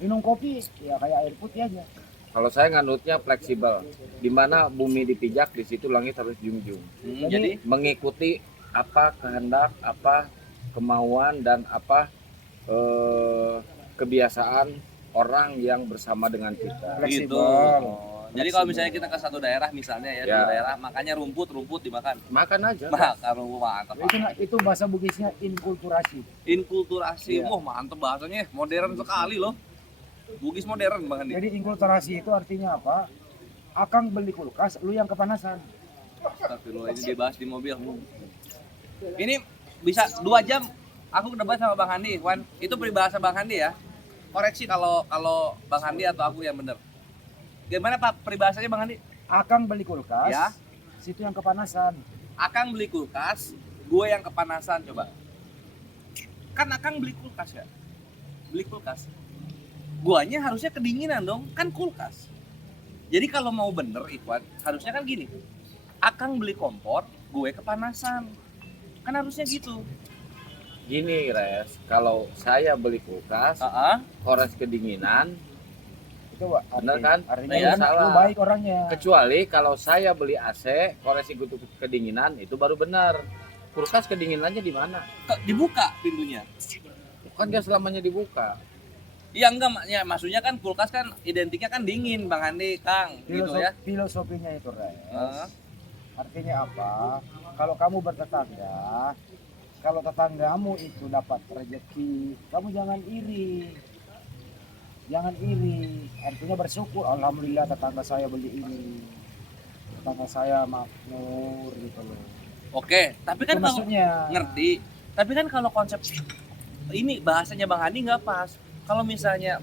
Minum kopi ya kayak air putih aja. Kalau saya nganutnya fleksibel, di mana bumi dipijak, di situ langit harus junjung. Jadi Mengikuti apa kehendak, apa kemauan dan apa kebiasaan orang yang bersama dengan kita. gitu. Fleksibel. Jadi kalau misalnya kita ke satu daerah misalnya ya, Ya. satu daerah makannya rumput dimakan. Makan aja. Makan rumput mantep. Itu bahasa Bugisnya inkulturasi. Inkulturasi, Iya. wah mantep bahasanya, modern sekali loh. Bugis modern Bang Andi. Jadi inkulturasi itu artinya apa? Akang beli kulkas, lu yang kepanasan. Astagfirullah, ini dibahas di mobil. Ini bisa 2 jam aku debat sama Bang Handi, Wan. Itu peribahasa Bang Handi ya. Koreksi kalau Bang Handi atau aku yang benar. Gimana Pak peribahasanya Bang Handi? Akang beli kulkas, Ya. situ yang kepanasan. Akang beli kulkas, gue yang kepanasan coba. Kan Akang beli kulkas ya? Beli kulkas. Guanya harusnya kedinginan dong, kan kulkas. Jadi kalau mau bener Ikhwan, harusnya kan gini. Akang beli kompor, gue kepanasan. Kan harusnya gitu. Gini, Res, kalau saya beli kulkas, Kores kedinginan, Itu bener kan? artinya Iya, lu salah. baik orangnya. kecuali kalau saya beli AC, Kores ikut kedinginan, itu baru benar. Kulkas kedinginannya di mana? Dibuka pintunya. Kan dia selamanya dibuka. Iya enggak, ya, maksudnya kan kulkas kan identiknya kan dingin Bang Andi, Kang, gitu ya. Filosofinya itu, Res. Heeh. Artinya apa? Kalau kamu bertetangga, kalau tetanggamu itu dapat rezeki, kamu jangan iri. Jangan iri. Artinya bersyukur, alhamdulillah tetangga saya beli ini. Tetangga saya makmur gitu loh. Oke, tapi kan Itu kalau maksudnya. ngerti, tapi kan kalau konsep ini bahasanya Bang Andi nggak pas. Kalau misalnya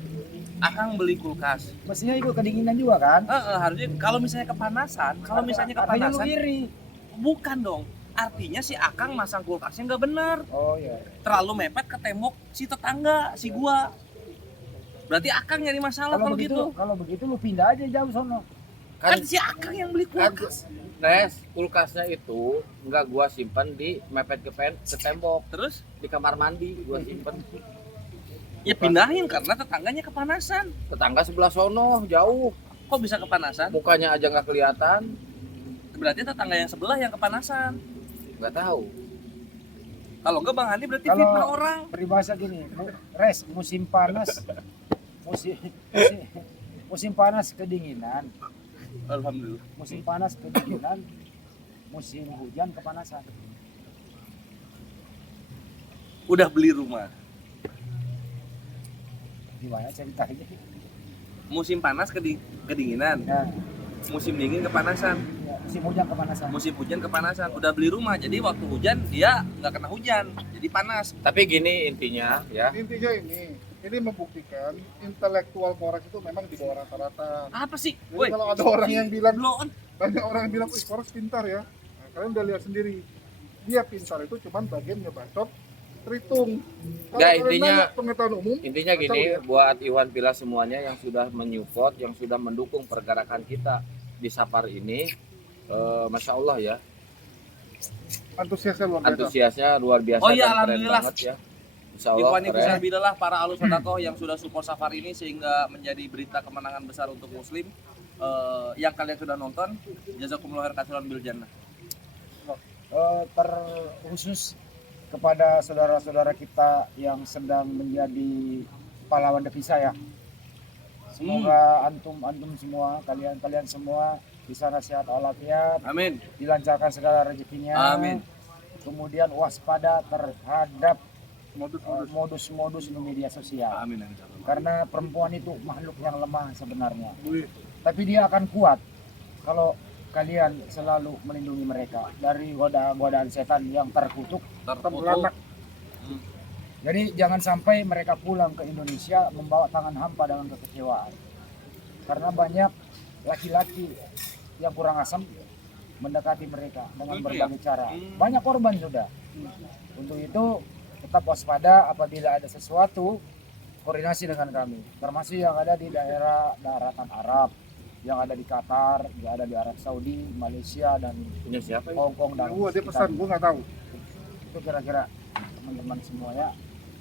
Akang beli kulkas, Mestinya ikut kedinginan juga kan? harusnya kalau misalnya kepanasan, Artinya lu iri. bukan dong. Artinya si Akang masang kulkasnya nggak benar, Oh iya. terlalu mepet ke tembok si tetangga, si gua. Berarti Akang nyari masalah kalau gitu. Kalau begitu lu pindah aja jauh sono. Kan si Akang yang beli Kan, kulkas. Res, kulkasnya itu nggak gua simpen di mepet ke tembok, Terus di kamar mandi gua simpen. ya pindahin karena tetangganya kepanasan. Tetangga sebelah sono jauh, Kok bisa kepanasan? mukanya aja nggak kelihatan, Berarti tetangga yang sebelah yang kepanasan. nggak tahu. Kalau enggak Bang Andi berarti Kalau- fitnah orang. Peribahasa gini, Res, musim panas, musim panas kedinginan, Alhamdulillah. musim panas kedinginan, musim hujan kepanasan. Udah beli rumah. Gimana ceritanya? Musim panas kedinginan, Nah, musim dingin kepanasan, ya, musim hujan kepanasan. musim hujan kepanasan. Udah beli rumah, jadi waktu hujan dia nggak kena hujan, jadi panas. Tapi gini intinya ya, Intinya ini membuktikan intelektual Korex itu memang di bawah rata-rata. Apa sih? Jadi kalau ada orang yang bilang, blow on. banyak orang yang bilang, wih Korex pintar ya. Nah, kalian udah lihat sendiri, dia pintar itu cuman bagian ngebacot terhitung. Kalau Nggak, kalian intinya- nanya pengetahuan umum, intinya kacau gini ya. buat Iwan Pila semuanya yang sudah menyupport, yang sudah mendukung pergerakan kita di Sapar ini, masya Allah ya, Antusiasnya luar biasa. antusiasnya luar biasa Oh iya, dan keren alhamdulillah. banget ya. Insya Allah Ikhwani keren. fisabilillah para alus sodakoh yang sudah support Safar ini sehingga menjadi berita kemenangan besar untuk Muslim. Yang kalian sudah nonton, jazakumullah khair katsiran bil jannah. Terkhusus kepada saudara-saudara kita yang sedang menjadi pahlawan devisa ya. Semoga antum semua, kalian semua di sana sehat walafiat, Amin. dilancarkan segala rezekinya. Amin. Kemudian waspada terhadap Modus-modus. modus-modus di media sosial. Amin. Karena perempuan itu makhluk yang lemah sebenarnya. Wih, Tapi dia akan kuat kalau kalian selalu melindungi mereka dari godaan-godaan setan yang terkutuk. Terkutuk. Jadi jangan sampai mereka pulang ke Indonesia membawa tangan hampa dengan kekecewaan. Karena banyak laki-laki yang kurang asam mendekati mereka dengan Itu berbagai cara. Hmm. Banyak korban sudah. Untuk itu tetap waspada apabila ada sesuatu, koordinasi dengan kami. Termasuk yang ada di daerah daratan Arab, yang ada di Qatar, yang ada di Arab Saudi, Malaysia, dan Punya siapa? Hong Kong dan dia pesan, gue nggak tahu. itu kira-kira teman-teman semua ya.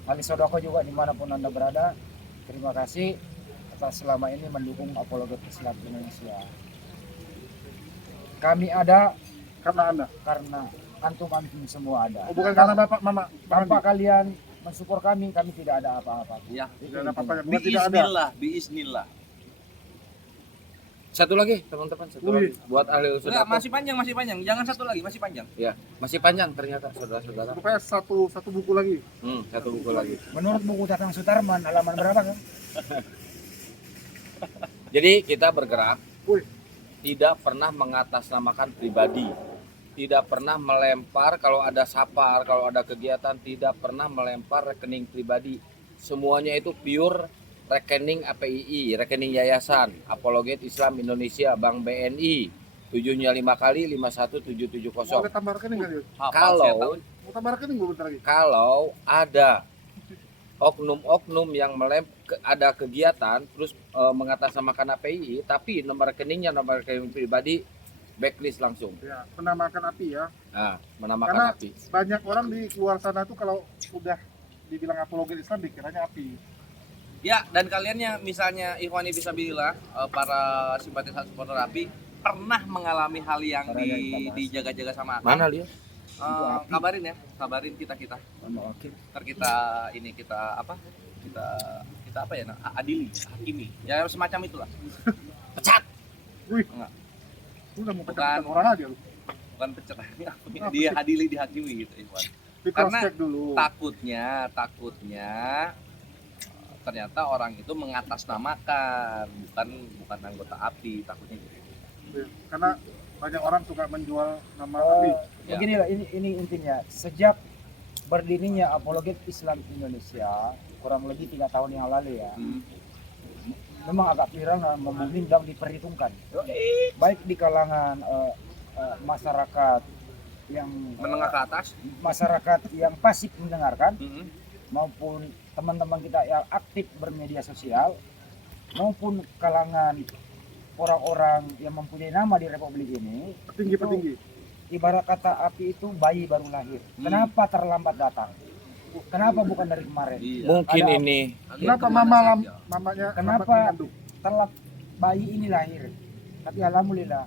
Ali Sodoko juga dimanapun Anda berada, terima kasih atas selama ini mendukung apologet Islam Indonesia. Kami ada Karena Anda. karena antum-antum semua ada. Oh, bukan karena Bapak, Mama. Tanpa kalian mensupport kami tidak ada apa-apa. Ya. Tidak ada apa-apa, bukan tidak ada. Biiznillah, biiznillah. Satu lagi teman-teman, satu Wih. lagi buat ahli Enggak, sodako. masih panjang. Jangan satu lagi, masih panjang. Ya, masih panjang ternyata saudara-saudara. Pokoknya satu buku lagi. Satu buku lagi. Menurut buku Tatang Sutarman halaman berapa kan? Jadi kita bergerak, Wih, tidak pernah mengatasnamakan pribadi, tidak pernah melempar kalau ada sapar, kalau ada kegiatan, tidak pernah melempar rekening pribadi. Semuanya itu pure rekening APII, rekening Yayasan Apologet Islam Indonesia, Bank BNI, 7-nya 5 kali mau 51770. ada tambah rekening nggak dia? Hafal saya tahu. Mau tambah rekening gue bentar lagi. Kalau ada oknum-oknum yang ada kegiatan terus mengatasnamakan API tapi nomor rekeningnya nomor rekening pribadi, backlist langsung. Ya, menamakan api ya. Nah, menamakan Karena API. banyak orang di luar sana tuh kalau udah dibilang apologet Islam dikiranya api. Ya, dan kaliannya misalnya Ikhwani fisabilillah, para simpatisan supporter API pernah mengalami hal yang dijaga-jaga sama Akang. Mana lihat? Kabarin ya, kabarin kita. Oke. Ntar kita apa? Kita apa ya? Adili, hakimi. Ya semacam itulah. Pecat. Wih, Enggak. lu udah mau Bukan. pecat orang aja lu. Bukan pecat. Dia adili, dihakimi gitu, Ikhwan. Di cross check dulu. Takutnya ternyata orang itu mengatasnamakan, bukan anggota API, takutnya gitu. Ya, karena banyak orang suka menjual nama api. Ya. Beginilah ini intinya. Sejak berdirinya Apologet Islam Indonesia kurang lebih 3 tahun yang lalu ya, memang agak viral dan booming dan diperhitungkan. Baik di kalangan masyarakat yang Menengah ke atas. masyarakat yang pasif mendengarkan Mhm. maupun teman-teman kita yang aktif bermedia sosial maupun kalangan orang-orang yang mempunyai nama di Republik ini. Petinggi-petinggi. Ibarat kata api itu bayi baru lahir. Kenapa terlambat datang? Kenapa bukan dari kemarin? Iya. Mungkin Ada- ini Kalian Kenapa kemana saja? mamanya Kenapa? lambat mengandung? Telat bayi ini lahir. Tapi alhamdulillah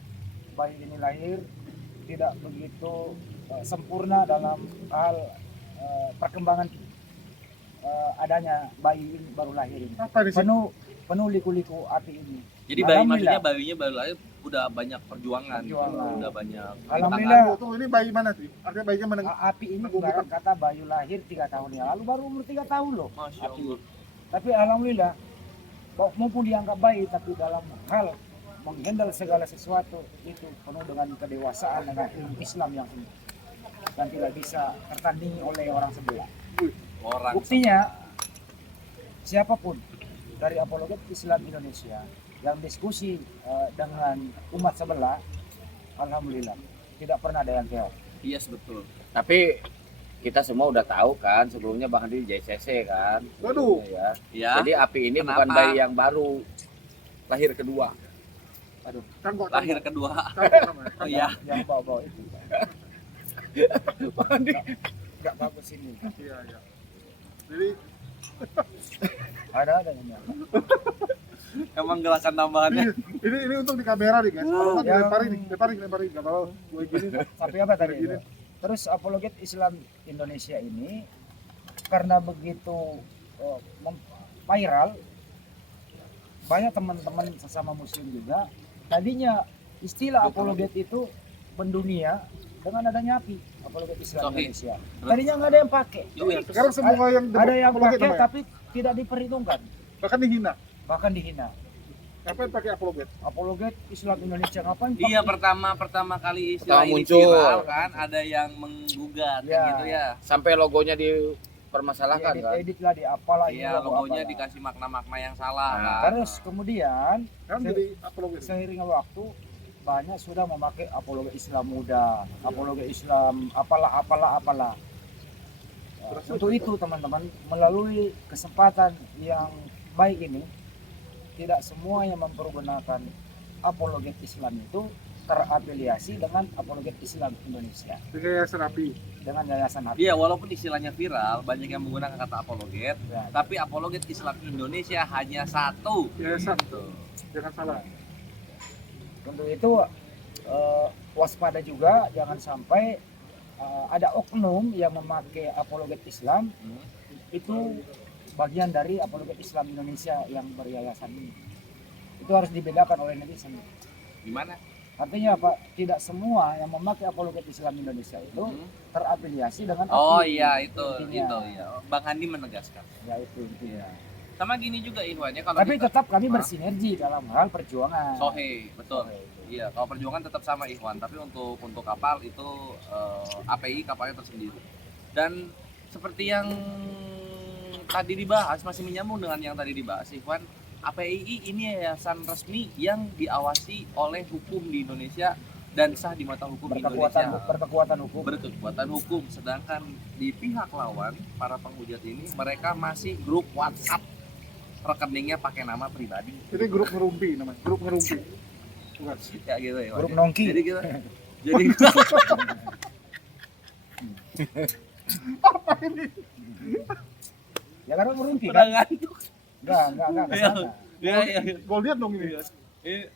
bayi ini lahir tidak begitu sempurna dalam hal perkembangan adanya bayi ini baru lahir ini. Apa di sini? penuh liku-liku api ini. Jadi bayi Alhamdulillah. maksudnya bayinya baru lahir udah banyak perjuangan, gitu. Perjuangan. Udah banyak Alhamdulillah. Tuh, ini bayi mana sih? Artinya bayinya meneng. Api ini ibarat kata bayu lahir 3 tahun yang lalu, baru umur 3 tahun loh. Masya Api. Allah. Tapi alhamdulillah, maupun dianggap bayi, tapi dalam hal menghandle segala sesuatu itu penuh dengan kedewasaan, dengan ilmu Islam yang penuh, dan tidak bisa tertandingi oleh orang sebelah. Orang Buktinya, siapapun dari apologet Islam Indonesia yang diskusi dengan umat sebelah, alhamdulillah tidak pernah ada yang keok. yes betul. Tapi kita semua udah tahu kan sebelumnya Bang Hadi di JCC kan. Waduh. Ya. Ya. Jadi api ini Kenapa? bukan bayi yang baru, lahir kedua. Cangkok. Lahir kedua. Cangkok namanya. Oh iya. Yang bawa-bawa itu nggak bagus ini. Iya, iya. Jadi Ada yang Emang gerakan tambahannya. ini untuk di kamera nih guys. Kalau nggak Ya. lemparin nggak apa-apa. Gue gini. Tapi apa tadi? Gini. Terus apologet Islam Indonesia ini karena begitu viral, banyak teman-teman sesama muslim juga tadinya istilah apologet itu mendunia dengan adanya api apologet Islam Sohi. Indonesia. Tadinya nggak ada yang pakai, Yoi. Sekarang semua yang ada yang apologet pakai namanya. tapi tidak diperhitungkan, Bahkan dihina. bahkan dihina. Ngapain pakai apologet? Apologet Islam Indonesia ngapain? Iya pakai? pertama kali istilah Pertama ini muncul. viral kan ada yang menggugat Ya. kan gitu ya. Sampai logonya dipermasalahkan kan. Edit lah di apalah ini, Iya logo logonya apalah. dikasih makna-makna yang salah Nah, kan. Terus kemudian Kan jadi apologet. seiring waktu banyak sudah memakai apologet Islam muda, apologet Islam apalah. Untuk itu teman-teman, melalui kesempatan yang baik ini, tidak semua yang mempergunakan apologet Islam itu terafiliasi dengan apologet Islam Indonesia, Dengan yayasan api. dengan yayasan hati. Iya walaupun istilahnya viral banyak yang menggunakan kata apologet, Ya. tapi apologet Islam Indonesia hanya satu. Yayasan. Gitu. Jangan salah. Untuk itu waspada juga, jangan sampai ada oknum yang memakai apologet Islam Hmm. itu bagian dari apologet Islam Indonesia yang beryayasan ini. Itu harus dibedakan oleh netizen. Gimana? Artinya apa? Tidak semua yang memakai apologet Islam Indonesia itu Hmm. terafiliasi dengan Oh API. iya itu Intinya. ya. Bang Handi menegaskan. Ya itu intinya. Sama gini juga Ikhwan ya kalau Tapi kita tetap kami Hah? bersinergi dalam hal perjuangan. sohe betul. Sohe. Iya, kalau perjuangan tetap sama Ikhwan, tapi untuk kapal itu API kapalnya tersendiri. Dan seperti yang tadi dibahas, masih menyambung dengan yang tadi dibahas Ikhwan, API ini yayasan resmi yang diawasi oleh hukum di Indonesia dan sah di mata hukum Indonesia. Berkekuatan hukum. Berkekuatan hukum, sedangkan di pihak lawan para penghujat ini mereka masih grup WhatsApp, rekeningnya pakai nama pribadi. Ini grup ngerumpi namanya. Grup ngerumpi. Bukan. Ya gitu ya. Grup Pak. nongki. Jadi kita jadi Apa ini? Ya karena merumpi udah kan? ngantuk. Enggak ke sana. Ya, ya, ya. Gue lihat dong ini.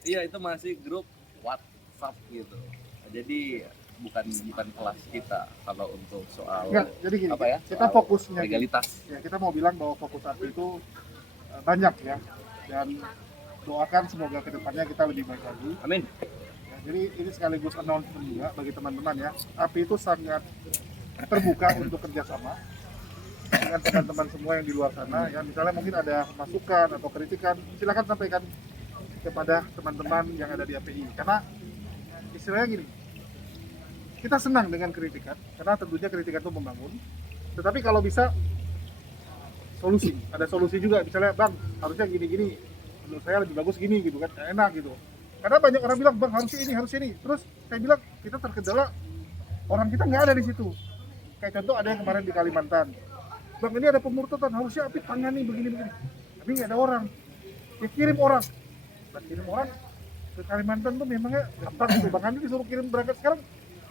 Iya itu masih grup WhatsApp gitu. Jadi bukan kelas kita kalau untuk soal Enggak, jadi gini. apa ya? Kita soal fokusnya legalitas. ya kita mau bilang bahwa fokus api itu banyak ya. Dan doakan semoga kedepannya kita lebih baik lagi. Amin. Ya, jadi ini sekaligus announcement juga bagi teman-teman ya. Api itu sangat terbuka untuk kerjasama dengan teman-teman semua yang di luar sana ya. Misalnya mungkin ada masukan atau kritikan, silakan sampaikan kepada teman-teman yang ada di API. Karena istilahnya gini, kita senang dengan kritikan karena tentunya kritikan itu membangun. Tetapi kalau bisa solusi, ada solusi juga. Misalnya bang harusnya gini-gini, menurut saya lebih bagus gini gitu kan, enak gitu. Karena banyak orang bilang bang harusnya ini. Terus saya bilang kita terkendala orang kita nggak ada di situ. Kayak contoh ada yang kemarin di Kalimantan, bang ini ada pemurtadan harusnya api tangani begini. Tapi nggak ada orang. Ya kirim orang. Dan kirim orang ke Kalimantan tuh memangnya gampang gitu. Bang Andi disuruh kirim berangkat sekarang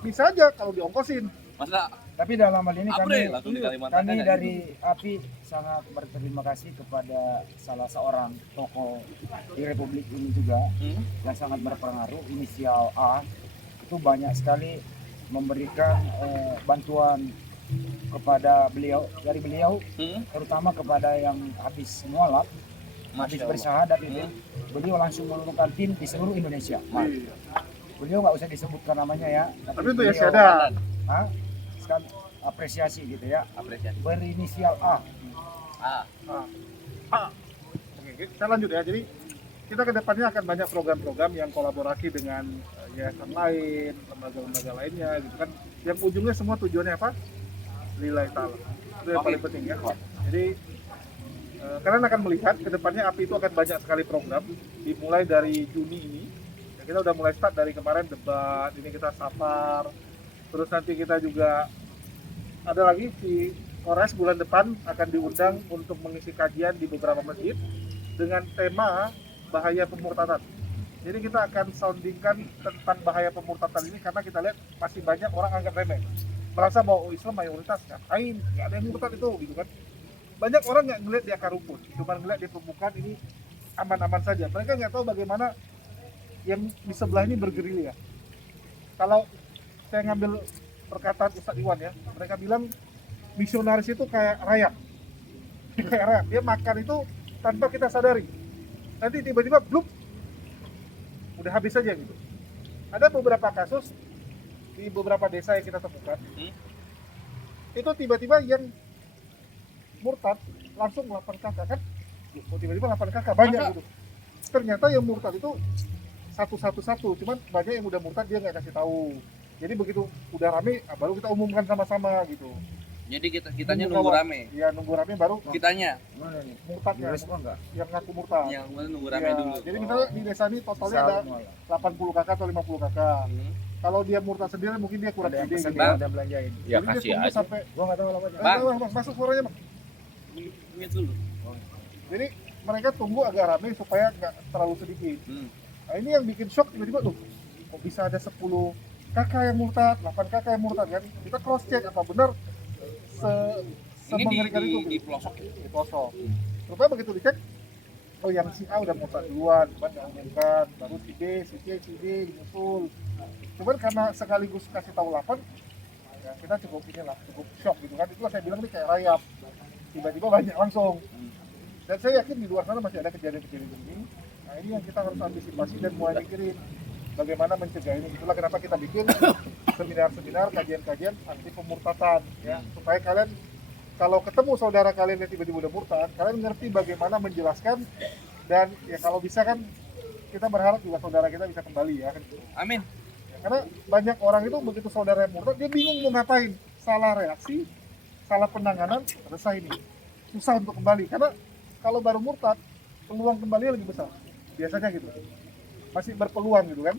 bisa aja kalau diongkosin. Masa Tapi dalam hal ini April langsung di Kalimantan kami kan, dari API sangat berterima kasih kepada salah seorang tokoh di Republik ini juga Hmm? yang sangat berpengaruh, inisial A, itu banyak sekali memberikan bantuan kepada beliau, dari beliau Hmm? terutama kepada yang habis mualaf habis Allah. bersyahadat itu beliau langsung menurunkan tim di seluruh Indonesia. Iya. Beliau nggak usah disebutkan namanya ya, Tapi itu ya beliau, ada. ah, sekali apresiasi gitu ya, Apresiasi. berinisial A. Oke, kita lanjut ya. Jadi kita kedepannya akan banyak program-program yang kolaborasi dengan yayasan lain, lembaga-lembaga lainnya gitu kan. Yang ujungnya semua tujuannya apa? Lillahi ta'ala. Itu yang paling penting ya. Jadi kalian akan melihat kedepannya API itu akan banyak sekali program. Dimulai dari Juni ini. Ya, kita udah mulai start dari kemarin debat, ini kita safar. Terus nanti kita juga ada lagi si Kores bulan depan akan diundang untuk mengisi kajian di beberapa masjid dengan tema bahaya pemurtadan. Jadi kita akan soundingkan tentang bahaya pemurtadan ini karena kita lihat masih banyak orang anggap remeh, merasa bahwa Islam mayoritas, ngapain, nggak ada yang murtad itu, gitu kan. Banyak orang nggak ngeliat di akar rumput, cuma ngeliat di permukaan ini aman-aman saja. Mereka nggak tahu bagaimana yang di sebelah ini bergerilya. Kalau saya ngambil perkataan Ustadz Iwan ya, mereka bilang misionaris itu kayak rayap. Kayak rayap, dia makan itu tanpa kita sadari. Nanti tiba-tiba bluk, udah habis saja gitu. Ada beberapa kasus di beberapa desa yang kita temukan, itu tiba-tiba yang murtad langsung 8 kakak kan, oh, tiba-tiba 8 kakak banyak gitu. Ternyata yang murtad itu satu, cuman banyak yang udah murtad dia nggak kasih tahu. Jadi begitu udah rame, baru kita umumkan sama-sama gitu. Jadi kitanya nunggu rame. Iya, nunggu rame baru Kitanya Mana nih? murtadnya, Nulis apa enggak? yang ngaku murtad. yang nunggu rame Iya, dulu. jadi misalnya di desa ini totalnya ada 80 kakak atau 50 kakak. Kalau dia murtad sendiri mungkin dia kurang Ada yang ide pesen gitu. Bang. ada belanjain. Ya Jadi dia kasih tunggu aja. sampai Gua nggak tahu alamatnya. Bang. Masuk suaranya, Bang. Mute dulu. Jadi mereka tunggu agak rame supaya nggak terlalu sedikit. Hmm. Nah, ini yang bikin shock tiba-tiba tuh. Kok bisa ada 10 kakak yang murtad, 8 kakak yang murtad kan? Kita cross check apa benar Ini semengerikan itu di pelosok. di pelosok. Rupanya begitu dicek, oh yang si A udah murtad duluan, cuman nggak umumkan, baru si B, si C, si D nyusul. Cuman karena sekaligus kasih tahu 8, ya kita cukup cukup shock gitu kan. Itulah saya bilang nih kayak rayap, tiba-tiba banyak langsung. Dan saya yakin di luar sana masih ada kejadian-kejadian begini. Nah ini yang kita harus antisipasi dan mulai mikirin bagaimana mencegah ini. Itulah kenapa kita bikin seminar-seminar, kajian-kajian anti pemurtadan ya, supaya kalian kalau ketemu saudara kalian yang tiba-tiba udah murtad, kalian ngerti bagaimana menjelaskan. Dan ya kalau bisa kan kita berharap juga saudara kita bisa kembali ya kan. Amin. Ya, karena banyak orang itu begitu saudara yang murtad dia bingung mau ngapain, salah reaksi, salah penanganan, selesai ini susah untuk kembali. Karena kalau baru murtad peluang kembali lebih besar biasanya gitu, masih berpeluang gitu kan,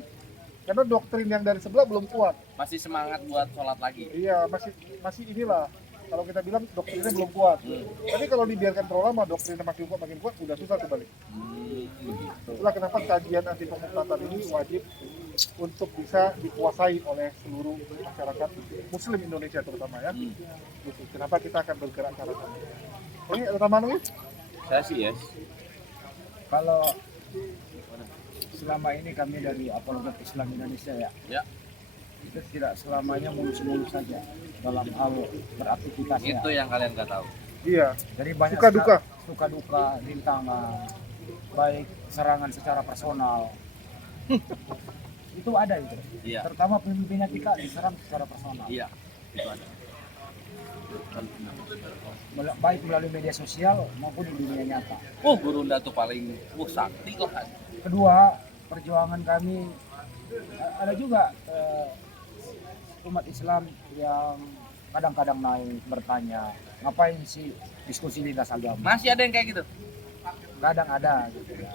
karena doktrin yang dari sebelah belum kuat. Masih semangat buat sholat lagi. Iya, masih inilah kalau kita bilang doktrinnya belum kuat. Tapi kalau dibiarkan terlalu lama doktrinnya makin kuat udah susah kembali. Itulah kenapa kajian anti pemurtadan ini wajib untuk bisa dikuasai oleh seluruh masyarakat Muslim Indonesia terutama ya. Gitu. Kenapa kita akan bergerak ke arah sana? Ini ada tambahan lagi? Saya sih yes. Kalau selama ini kami dari Apologet Islam Indonesia ya, Ya. itu tidak selamanya mulus-mulus saja dalam hal beraktivitasnya. Itu yang kalian nggak tahu. Iya. Jadi banyak Suka-duka. suka-duka, rintangan, baik serangan secara personal. Itu ada itu. Iya. Terutama pemimpinnya kita diserang secara personal. Iya. Itu ada. Baik melalui media sosial maupun di dunia nyata. Gurunda tuh paling sakti kok. Kedua, perjuangan kami ada juga umat Islam yang kadang-kadang naik bertanya, ngapain sih diskusi lintas agama? Masih ada yang kayak gitu. Kadang ada gitu ya.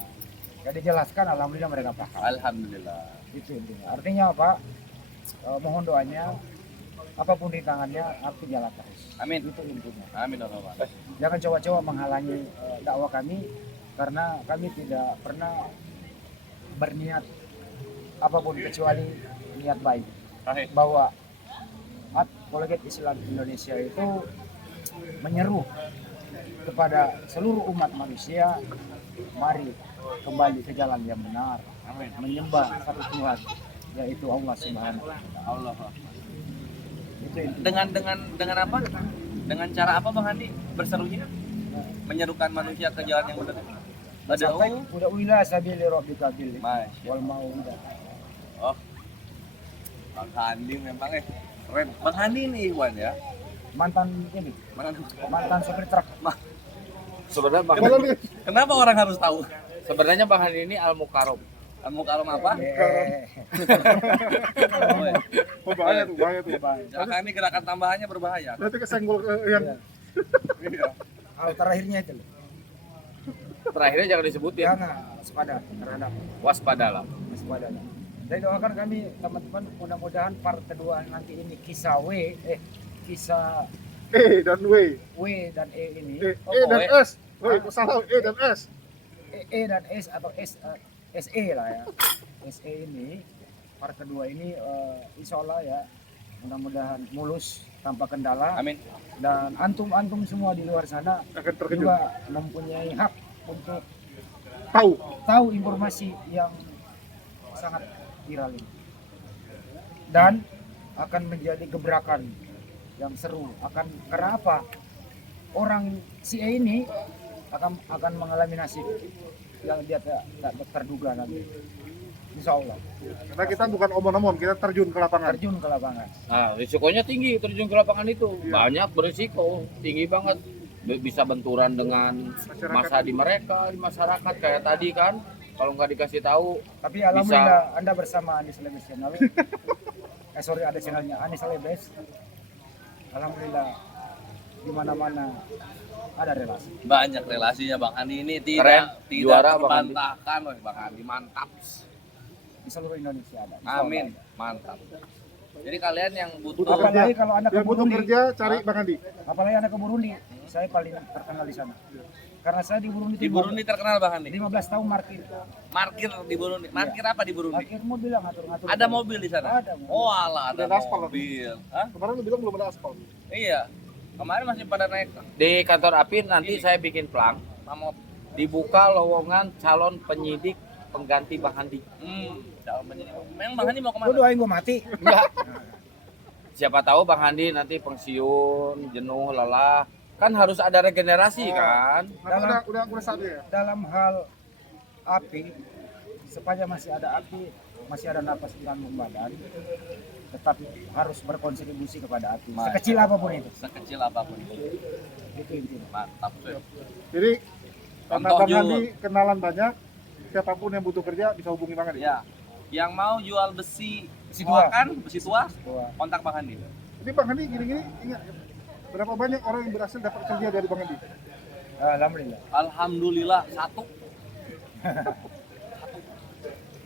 Ya dijelaskan, alhamdulillah mereka paham. Alhamdulillah. Itu intinya. Artinya apa? Mohon doanya, apapun rintangannya, harus jalan terus. Amin. Itu intinya. Amin ya Allah. Jangan coba-coba menghalangi dakwah kami, karena kami tidak pernah berniat apapun kecuali niat baik. Bahwa Apologet Islam Indonesia itu menyeru kepada seluruh umat manusia, mari kembali ke jalan yang benar, menyembah satu Tuhan, yaitu Allah Subhanahu wa Ta'ala. Allah. Itu intinya. Dengan apa? Dengan cara apa Bang Andi berserunya? Menyerukan manusia ke jalan yang benar. Ada sampai U. udah wila sabili rabbika bil Masya. wal mau'idah. Oh, Bang Handi memang keren. Bang Handi nih Iwan ya. Mantan ini, Mana- mantan supir truk. Sebenarnya Bang Kalau Handi, lu- Kenapa orang harus tahu? sebenarnya Bang Handi ini al mukarom. Kamu kalau apa? Oh, bahaya tuh, bahaya tuh. Jangan ini gerakan tambahannya berbahaya. Nanti kesenggol yang Iya. Hal terakhirnya itu loh. Terakhirnya jangan disebutin. Jangan waspada terhadap Waspadalah. waspada. Saya doakan kami teman-teman mudah-mudahan part kedua nanti ini kisah dan W dan E ini dan S. Woi, kok salah dan S. E dan S atau SE lah ya. SE ini part kedua ini insya Allah ya mudah-mudahan mulus tanpa kendala Amin. dan antum semua di luar sana Akan terkejut. juga mempunyai hak untuk Tahu. tahu informasi yang sangat viral ini dan akan menjadi gebrakan yang seru karena apa orang si E ini akan mengalami nasib yang dia tak terduga nanti insya Allah Karena kita bukan omong-omong, kita terjun ke lapangan. terjun ke lapangan. Nah, risikonya tinggi terjun ke lapangan itu. Iya. Banyak berisiko, tinggi banget. Bisa benturan dengan masa di mereka, di masyarakat kayak tadi kan. Kalau nggak dikasih tahu, Tapi alhamdulillah Anda bersama Anis Lebes Channel. Sorry ada channelnya Anis Lebes. Alhamdulillah di mana-mana ada relasi. Banyak relasinya Bang Handi ini Keren. tidak Juara, Bang Handi. terbantahkan oleh Bang Handi. Mantap. Di seluruh Indonesia ada. Insya Allah Amin. ada. Mantap. Jadi kalian yang butuh Butuh Apalagi kalau Anda ke Yang butuh Burundi, kerja cari Bang Andi. apalagi Anda ke Burundi, saya paling terkenal di sana. Karena saya di Burundi di Burundi terkenal Bang Handi. 15 tahun markir. Markir di Burundi. Markir apa di Burundi? Markir mobil lah ngatur-ngatur. Ada mobil di sana? Ada mobil. Oh alah, ada Ada aspal. mobil. Hah? Kemarin lu bilang belum ada aspal. Iya. Kemarin masih pada naik di kantor API nanti saya bikin plang. sama Dibuka lowongan calon penyidik pengganti Bang Handi. calon penyidik. Memang Bang Handi mau Lu kemana? doain gua mati. Enggak. Siapa tahu Bang Handi nanti pensiun, jenuh, lelah. Kan harus ada regenerasi kan. Nah, udah saatnya ya. Dalam hal api, sepanjang masih ada api, masih ada napas di lambung badan, tetap harus berkontribusi kepada api. Mantap. Sekecil apapun itu. Sekecil apapun itu. Itu intinya. Mantap. Cuy. Jadi karena Contoh Bang Jul. Andi kenalan banyak, siapapun yang butuh kerja bisa hubungi Bang Andi. Ya. Yang mau jual besi Besi tua tua. kan, besi tua, Wah, kontak Bang Handi. Jadi Bang Andi gini-gini ingat berapa banyak orang yang berhasil dapat kerja dari Bang Andi? alhamdulillah. Alhamdulillah satu.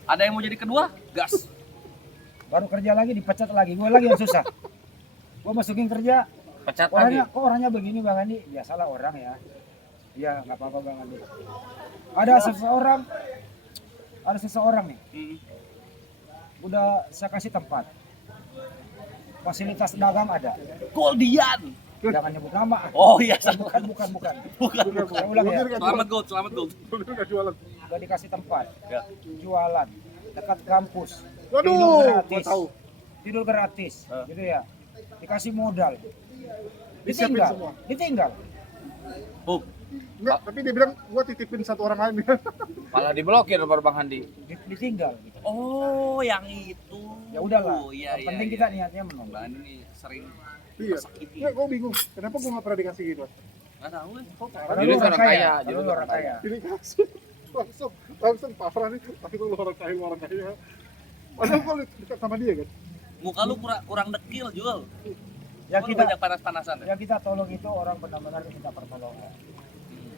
Ada yang mau jadi kedua? Gas. Baru kerja lagi dipecat lagi, gue lagi yang susah. Gue masukin kerja, Pecat lagi. orangnya begini Bang Andi, ya salah orang ya. Iya nggak apa-apa Bang Andi. Ada seseorang nih, udah saya kasih tempat, fasilitas dagang ada, Goldian. jangan nyebut nama. Oh iya, Bukan. bukan. Saya ulang ya, Selamat gold, selamat gold. Nggak jualan. udah dikasih tempat, Ya. jualan dekat kampus, Waduh, gua tahu. tidur gratis, gitu ya, dikasih modal, Disiapin semua. ditinggal. Oh, Enggak, tapi dia bilang gua titipin satu orang lain. Malah diblokir nomor Bang Handi. Ditinggal. Gitu. oh yang itu. Ya udahlah, Iya, yang penting iya. kita niatnya menolong. Bang Handi ini sering Iya. sakiti. Enggak, gua bingung. Kenapa gua nggak pernah dikasih gitu? Nggak tahu ya. Karena Jadi lu orang orang kaya, kaya, karena jadi lu orang orang kaya. Ini langsung pasrah nih. Pasti lu orang kaya. Padahal gua dekat sama dia kan. Muka lu kurang dekil, Jul. Yang Lu kita banyak panas-panasan ya? yang kita tolong itu orang benar-benar minta pertolongan.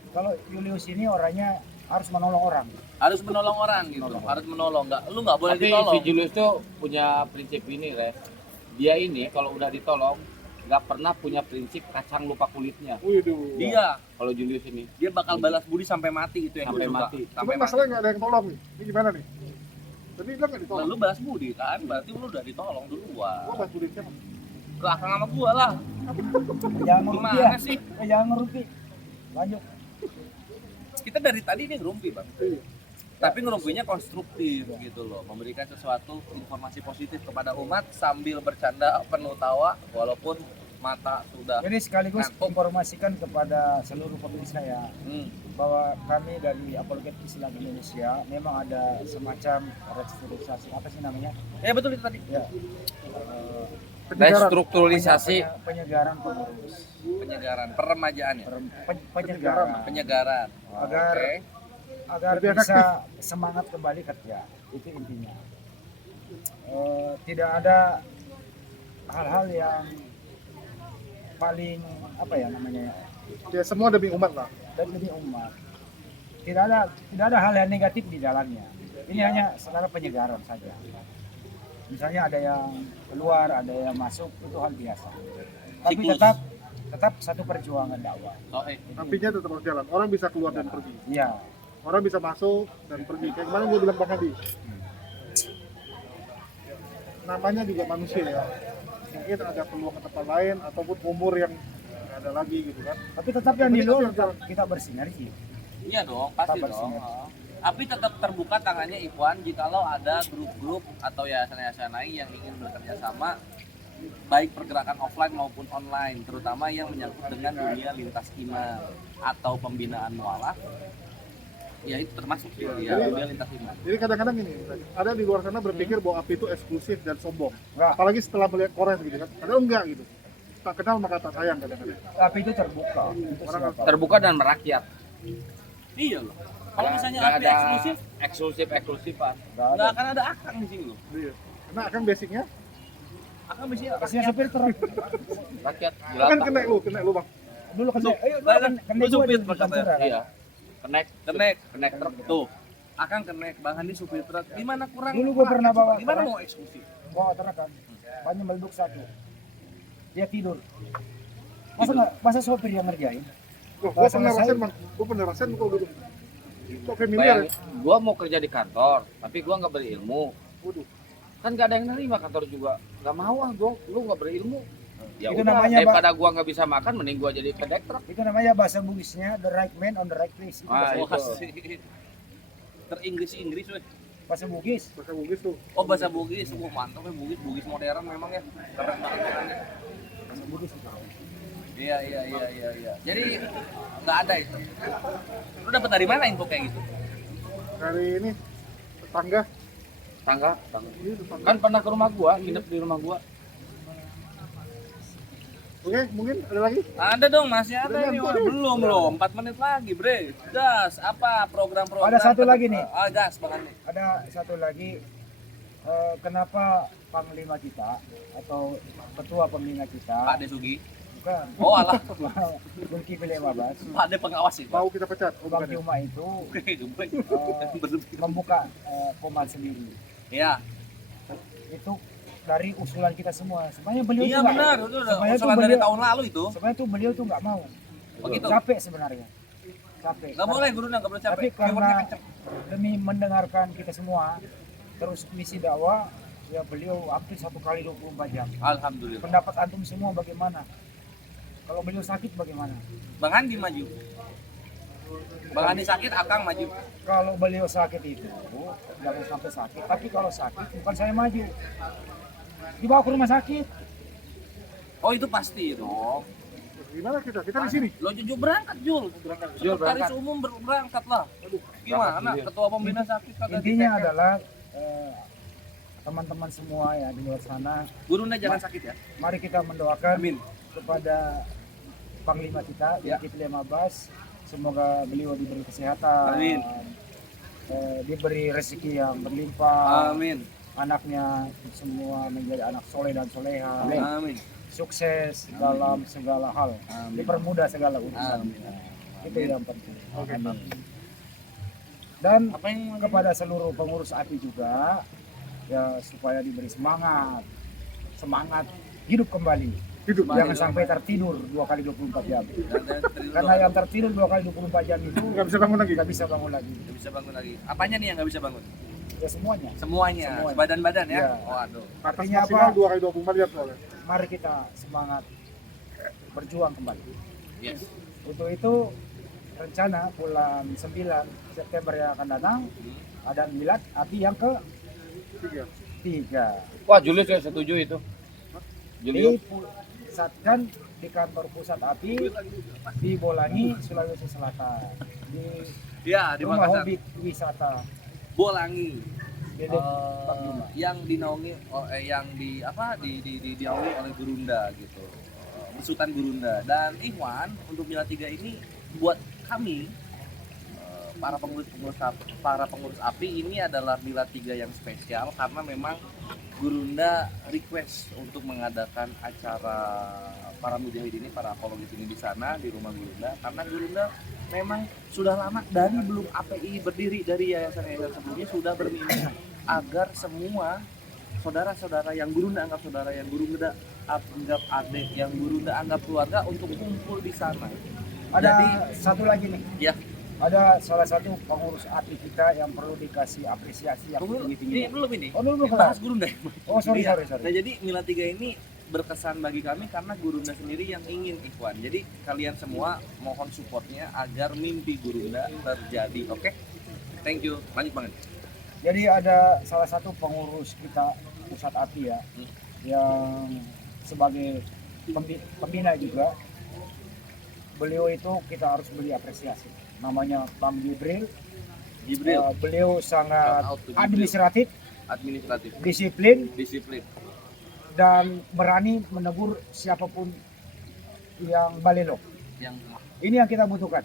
Kalau Julius ini orangnya harus menolong orang. Harus menolong orang gitu. Harus menolong. Lu nggak boleh Tapi ditolong. si Julius tuh punya prinsip ini, Re. Dia ini kalau udah ditolong nggak pernah punya prinsip kacang lupa kulitnya. Waduh. Dia Kalau Julius ini dia bakal balas budi sampai mati itu yang Sampai gue suka. mati. Sampai Cuman mati. masalahnya nggak ada yang tolong nih. Ini gimana nih? Tadi bilang nggak ditolong. Lalu balas budi kan, berarti lu udah ditolong Gua duluan. bahas budaya siapa? Belakang sama gua lah. Jangan ngerupi ya. Gimana sih? Jangan ngerupi. Lanjut. Kita dari tadi ini ngerumpi, Bang. Iya. Tapi ngerumpinya konstruktif gitu loh, memberikan sesuatu informasi positif kepada umat sambil bercanda penuh tawa walaupun mata sudah. Jadi sekaligus Ngantuk. informasikan kepada seluruh pemirsa ya Hmm. bahwa kami dari Apologet Islam Indonesia memang ada semacam restrukturisasi apa sih namanya? Ya betul itu tadi. Ya. Penyegaran. Restrukturisasi Penyegaran pengurus, Penyegaran, peremajaan ya. penyegaran Penyegaran. agar Oke. agar Lebih bisa semangat kembali kerja, itu intinya. Tidak ada hal-hal yang paling apa ya namanya Ya semua demi umat lah. dan demi umat. Tidak ada hal yang negatif di dalamnya. Ini hanya secara penyegaran saja. Misalnya ada yang keluar, ada yang masuk, itu hal biasa. Tapi Siklus. tetap satu perjuangan dakwah. Oke. Tapinya tetap harus jalan. Orang bisa keluar dan pergi. Iya. Orang bisa masuk dan pergi. Kayak kemarin gue bilang Bang Hadi. Namanya juga manusia ya. Mungkin ada peluang ke tempat lain ataupun umur yang nggak ada lagi gitu kan. Tapi tetap yang di luar kita bersinergi. Iya dong, pasti Tetap dong. bersinergi. Tapi tetap terbuka tangannya Ikhwan jikalau ada grup-grup atau yayasan-yayasan lain yang ingin bekerja sama baik pergerakan offline maupun online, terutama yang menyangkut dengan dunia lintas iman atau pembinaan mualaf. Ya itu termasuk sih ya, dunia lintas iman. Jadi kadang-kadang ini ada di luar sana berpikir bahwa api itu eksklusif dan sombong. Enggak, Apalagi setelah melihat Korea gitu kan. Padahal enggak gitu. Tak kenal maka tak sayang kadang-kadang. tapi itu terbuka. Untuk Orang siapa. terbuka dan merakyat. Iya loh. Kalau misalnya Nggak api ada eksklusif, eksklusifan. Nggak ada. nggak akan ada akang di sini loh. Iya. Karena akan basicnya Akang biasanya Kasihnya supir truk. Rakyat kan jelata. kena lu Bang. Dulu kan Lu- ayo lu kena supir di maksudnya. Pantura, kan? Iya. Connect kenek truk tuh. Akang kenek, Bang Handi supir truk. Gimana kurang? Dulu gua pernah bawa Gimana truk. mau eksklusif? Bawa truk kan. Banyak meleduk satu. Dia tidur. Masa sopir yang ngerjain? Loh, Bahasa gua pernah saya- rasain Bang. Gua pernah rasain kok gitu. Kok familiar ya? Bayangin, gua mau kerja di kantor, tapi gua nggak berilmu. Waduh. Kan nggak ada yang nerima kantor juga. Nggak mau ah, gua, lu nggak berilmu. Ya Itu udah, namanya, daripada gua nggak bisa makan, mending gua jadi kedektrek. Itu namanya bahasa Bugisnya the right man on the right place. Itu Ah, bahasa, Wah, itu. sih. Teringgris-inggris weh. bahasa Bugis. Bahasa Bugis tuh. Oh bahasa Bugis, mantap ya Bugis modern memang ya. Keren banget orangnya. Bahasa Bugis itu. Iya. Jadi nggak ada itu. Lu dapat dari mana info kayak gitu? Dari ini tetangga. Tangga. Ini tetangga. Kan pernah ke rumah gua, nginep di rumah gua. Oke, mungkin ada lagi? Ada dong, masih ada Udah ini. ngantuk Wah. nih. Belum loh, 4 menit lagi, Bre. Gas, apa program-program? Ada satu lagi nih. Ah, gas, Bang Andi. Ada satu lagi, kenapa panglima kita atau ketua pembina kita Pak Desugi. bukan Oh alah, Zulkifli Mabas, Pak De pengawas itu. Mau kita pecat? Oh, Bang bukan ya? Juma itu Gemoy. membuka Komar sendiri. Iya. Itu dari usulan kita semua. Sebenarnya beliau Iya tuh nggak- benar, itu udah sebenarnya tuh usulan dari beliau- tahun lalu itu. Sebenarnya tuh beliau tuh nggak mau. Oh gitu. Capek sebenarnya. Capek. Nggak boleh guru nggak boleh capek. Tapi Keywordnya karena kenceng. demi mendengarkan kita semua, terus misi dakwah, ya beliau hampir 1 kali 24 jam. Alhamdulillah. Pendapat antum semua bagaimana? Kalau beliau sakit bagaimana? Bang Andi maju. Bang Andi sakit, Akang maju. Kalau beliau sakit itu, jangan sampai sakit. Tapi kalau sakit, bukan saya maju. Dibawa ke rumah sakit. Oh itu pasti dong. Gimana kita? Kita di sini. Lo Jul berangkat Jul. Jul Sekretaris berangkat. umum berangkat lah. Gimana? Berangkat, Jul. Ketua pembina sakit kagak Intinya di-take. adalah teman-teman semua ya di luar sana, Gurunda jangan sakit ya. mari kita mendoakan Amin. kepada Panglima kita, Ya. Zulkifli Mabas. Semoga beliau diberi kesehatan, Amin. Diberi rezeki yang berlimpah, Amin. anaknya semua menjadi anak soleh dan soleha, Amin. sukses dalam segala hal, dipermudah segala urusan. Amin. Itu yang penting. Amin. Dan Apa yang kepada seluruh pengurus API juga, ya supaya diberi semangat hidup kembali. Hidup. Jangan sampai tertidur 2 kali 24 jam. Karena yang tertidur 2 kali 24 jam itu Nggak bisa bangun lagi. nggak bisa bangun lagi. nggak bisa bangun lagi. Apanya nih yang nggak bisa bangun? Ya semuanya. Semuanya. Semuanya. Badan-badan ya. Ya. Waduh. Atas Artinya maksimal apa? 2 kali 24 jam soalnya. Mari kita semangat berjuang kembali. Yes. Untuk itu rencana bulan 9 September yang akan datang ada milad API yang Tiga. ke-3 Wah, Julius saya setuju itu. di Julius. dipusatkan di kantor pusat API di Bolangi, Sulawesi Selatan. Di Ya, di Rumah Makassar. Hobbit Wisata. Bolangi. Dedek Bang Juma. Yang dinaungi yang dinaungi oleh Gurunda gitu. Besutan Gurunda. Dan Ikhwan untuk Mila 3 ini buat kami para pengurus API ini adalah Mila 3 yang spesial karena memang Gurunda request untuk mengadakan acara para mujahid ini, para apologis ini di sana di rumah Gurunda, karena Gurunda memang sudah lama dari belum API berdiri, dari yayasan-yayasan sebelumnya sudah bermimpi agar semua saudara-saudara yang Gurunda anggap saudara, yang Gurunda anggap adik, yang Gurunda anggap keluarga untuk kumpul di sana. Ada Jadi, satu lagi nih. ya, Ada salah satu pengurus API kita yang perlu dikasih apresiasi yang tunggu, tinggi-tinggi. ini belum ini. Oh, belum Bahas Gurunda. Oh, sorry, Iya. sorry. Nah, jadi Mila 3 ini berkesan bagi kami karena Gurunda sendiri yang ingin Ikhwan. Jadi kalian semua mohon supportnya agar mimpi Gurunda terjadi. Oke? Thank you. Lanjut banget. Jadi ada salah satu pengurus kita pusat API ya, yang sebagai pembina juga. Beliau itu kita harus beri apresiasi. Namanya Bang Jibril. Beliau sangat Shout out to Jibril. administratif, Administratif, disiplin, disiplin. dan berani menegur siapapun yang balelo. Yang Ini yang kita butuhkan.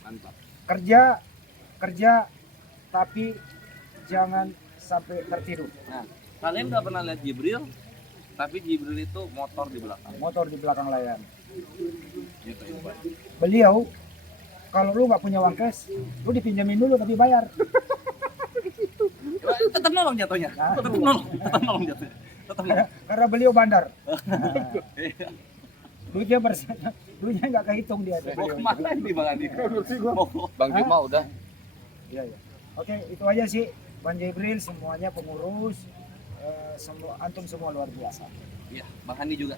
mantap. Kerja, tapi jangan sampai tertidur. Nah, kalian nggak pernah lihat Jibril, tapi Jibril itu motor di belakang. Motor di belakang layar. Gitu, Ikhwan. Beliau, kalau lu nggak punya uang cash, lu dipinjamin dulu tapi bayar. Tetap nolong jatuhnya. Nah. Tetap nolong jatuhnya. Tetap nolong. Karena beliau bandar. Nah, duitnya nggak kehitung dia. Mau kemana ini Bang Andi? Bang Juma udah. Iya, iya. Oke, itu aja sih. Bang Jibril, semuanya pengurus, semua antum semua luar biasa. Iya, Bang Andi juga.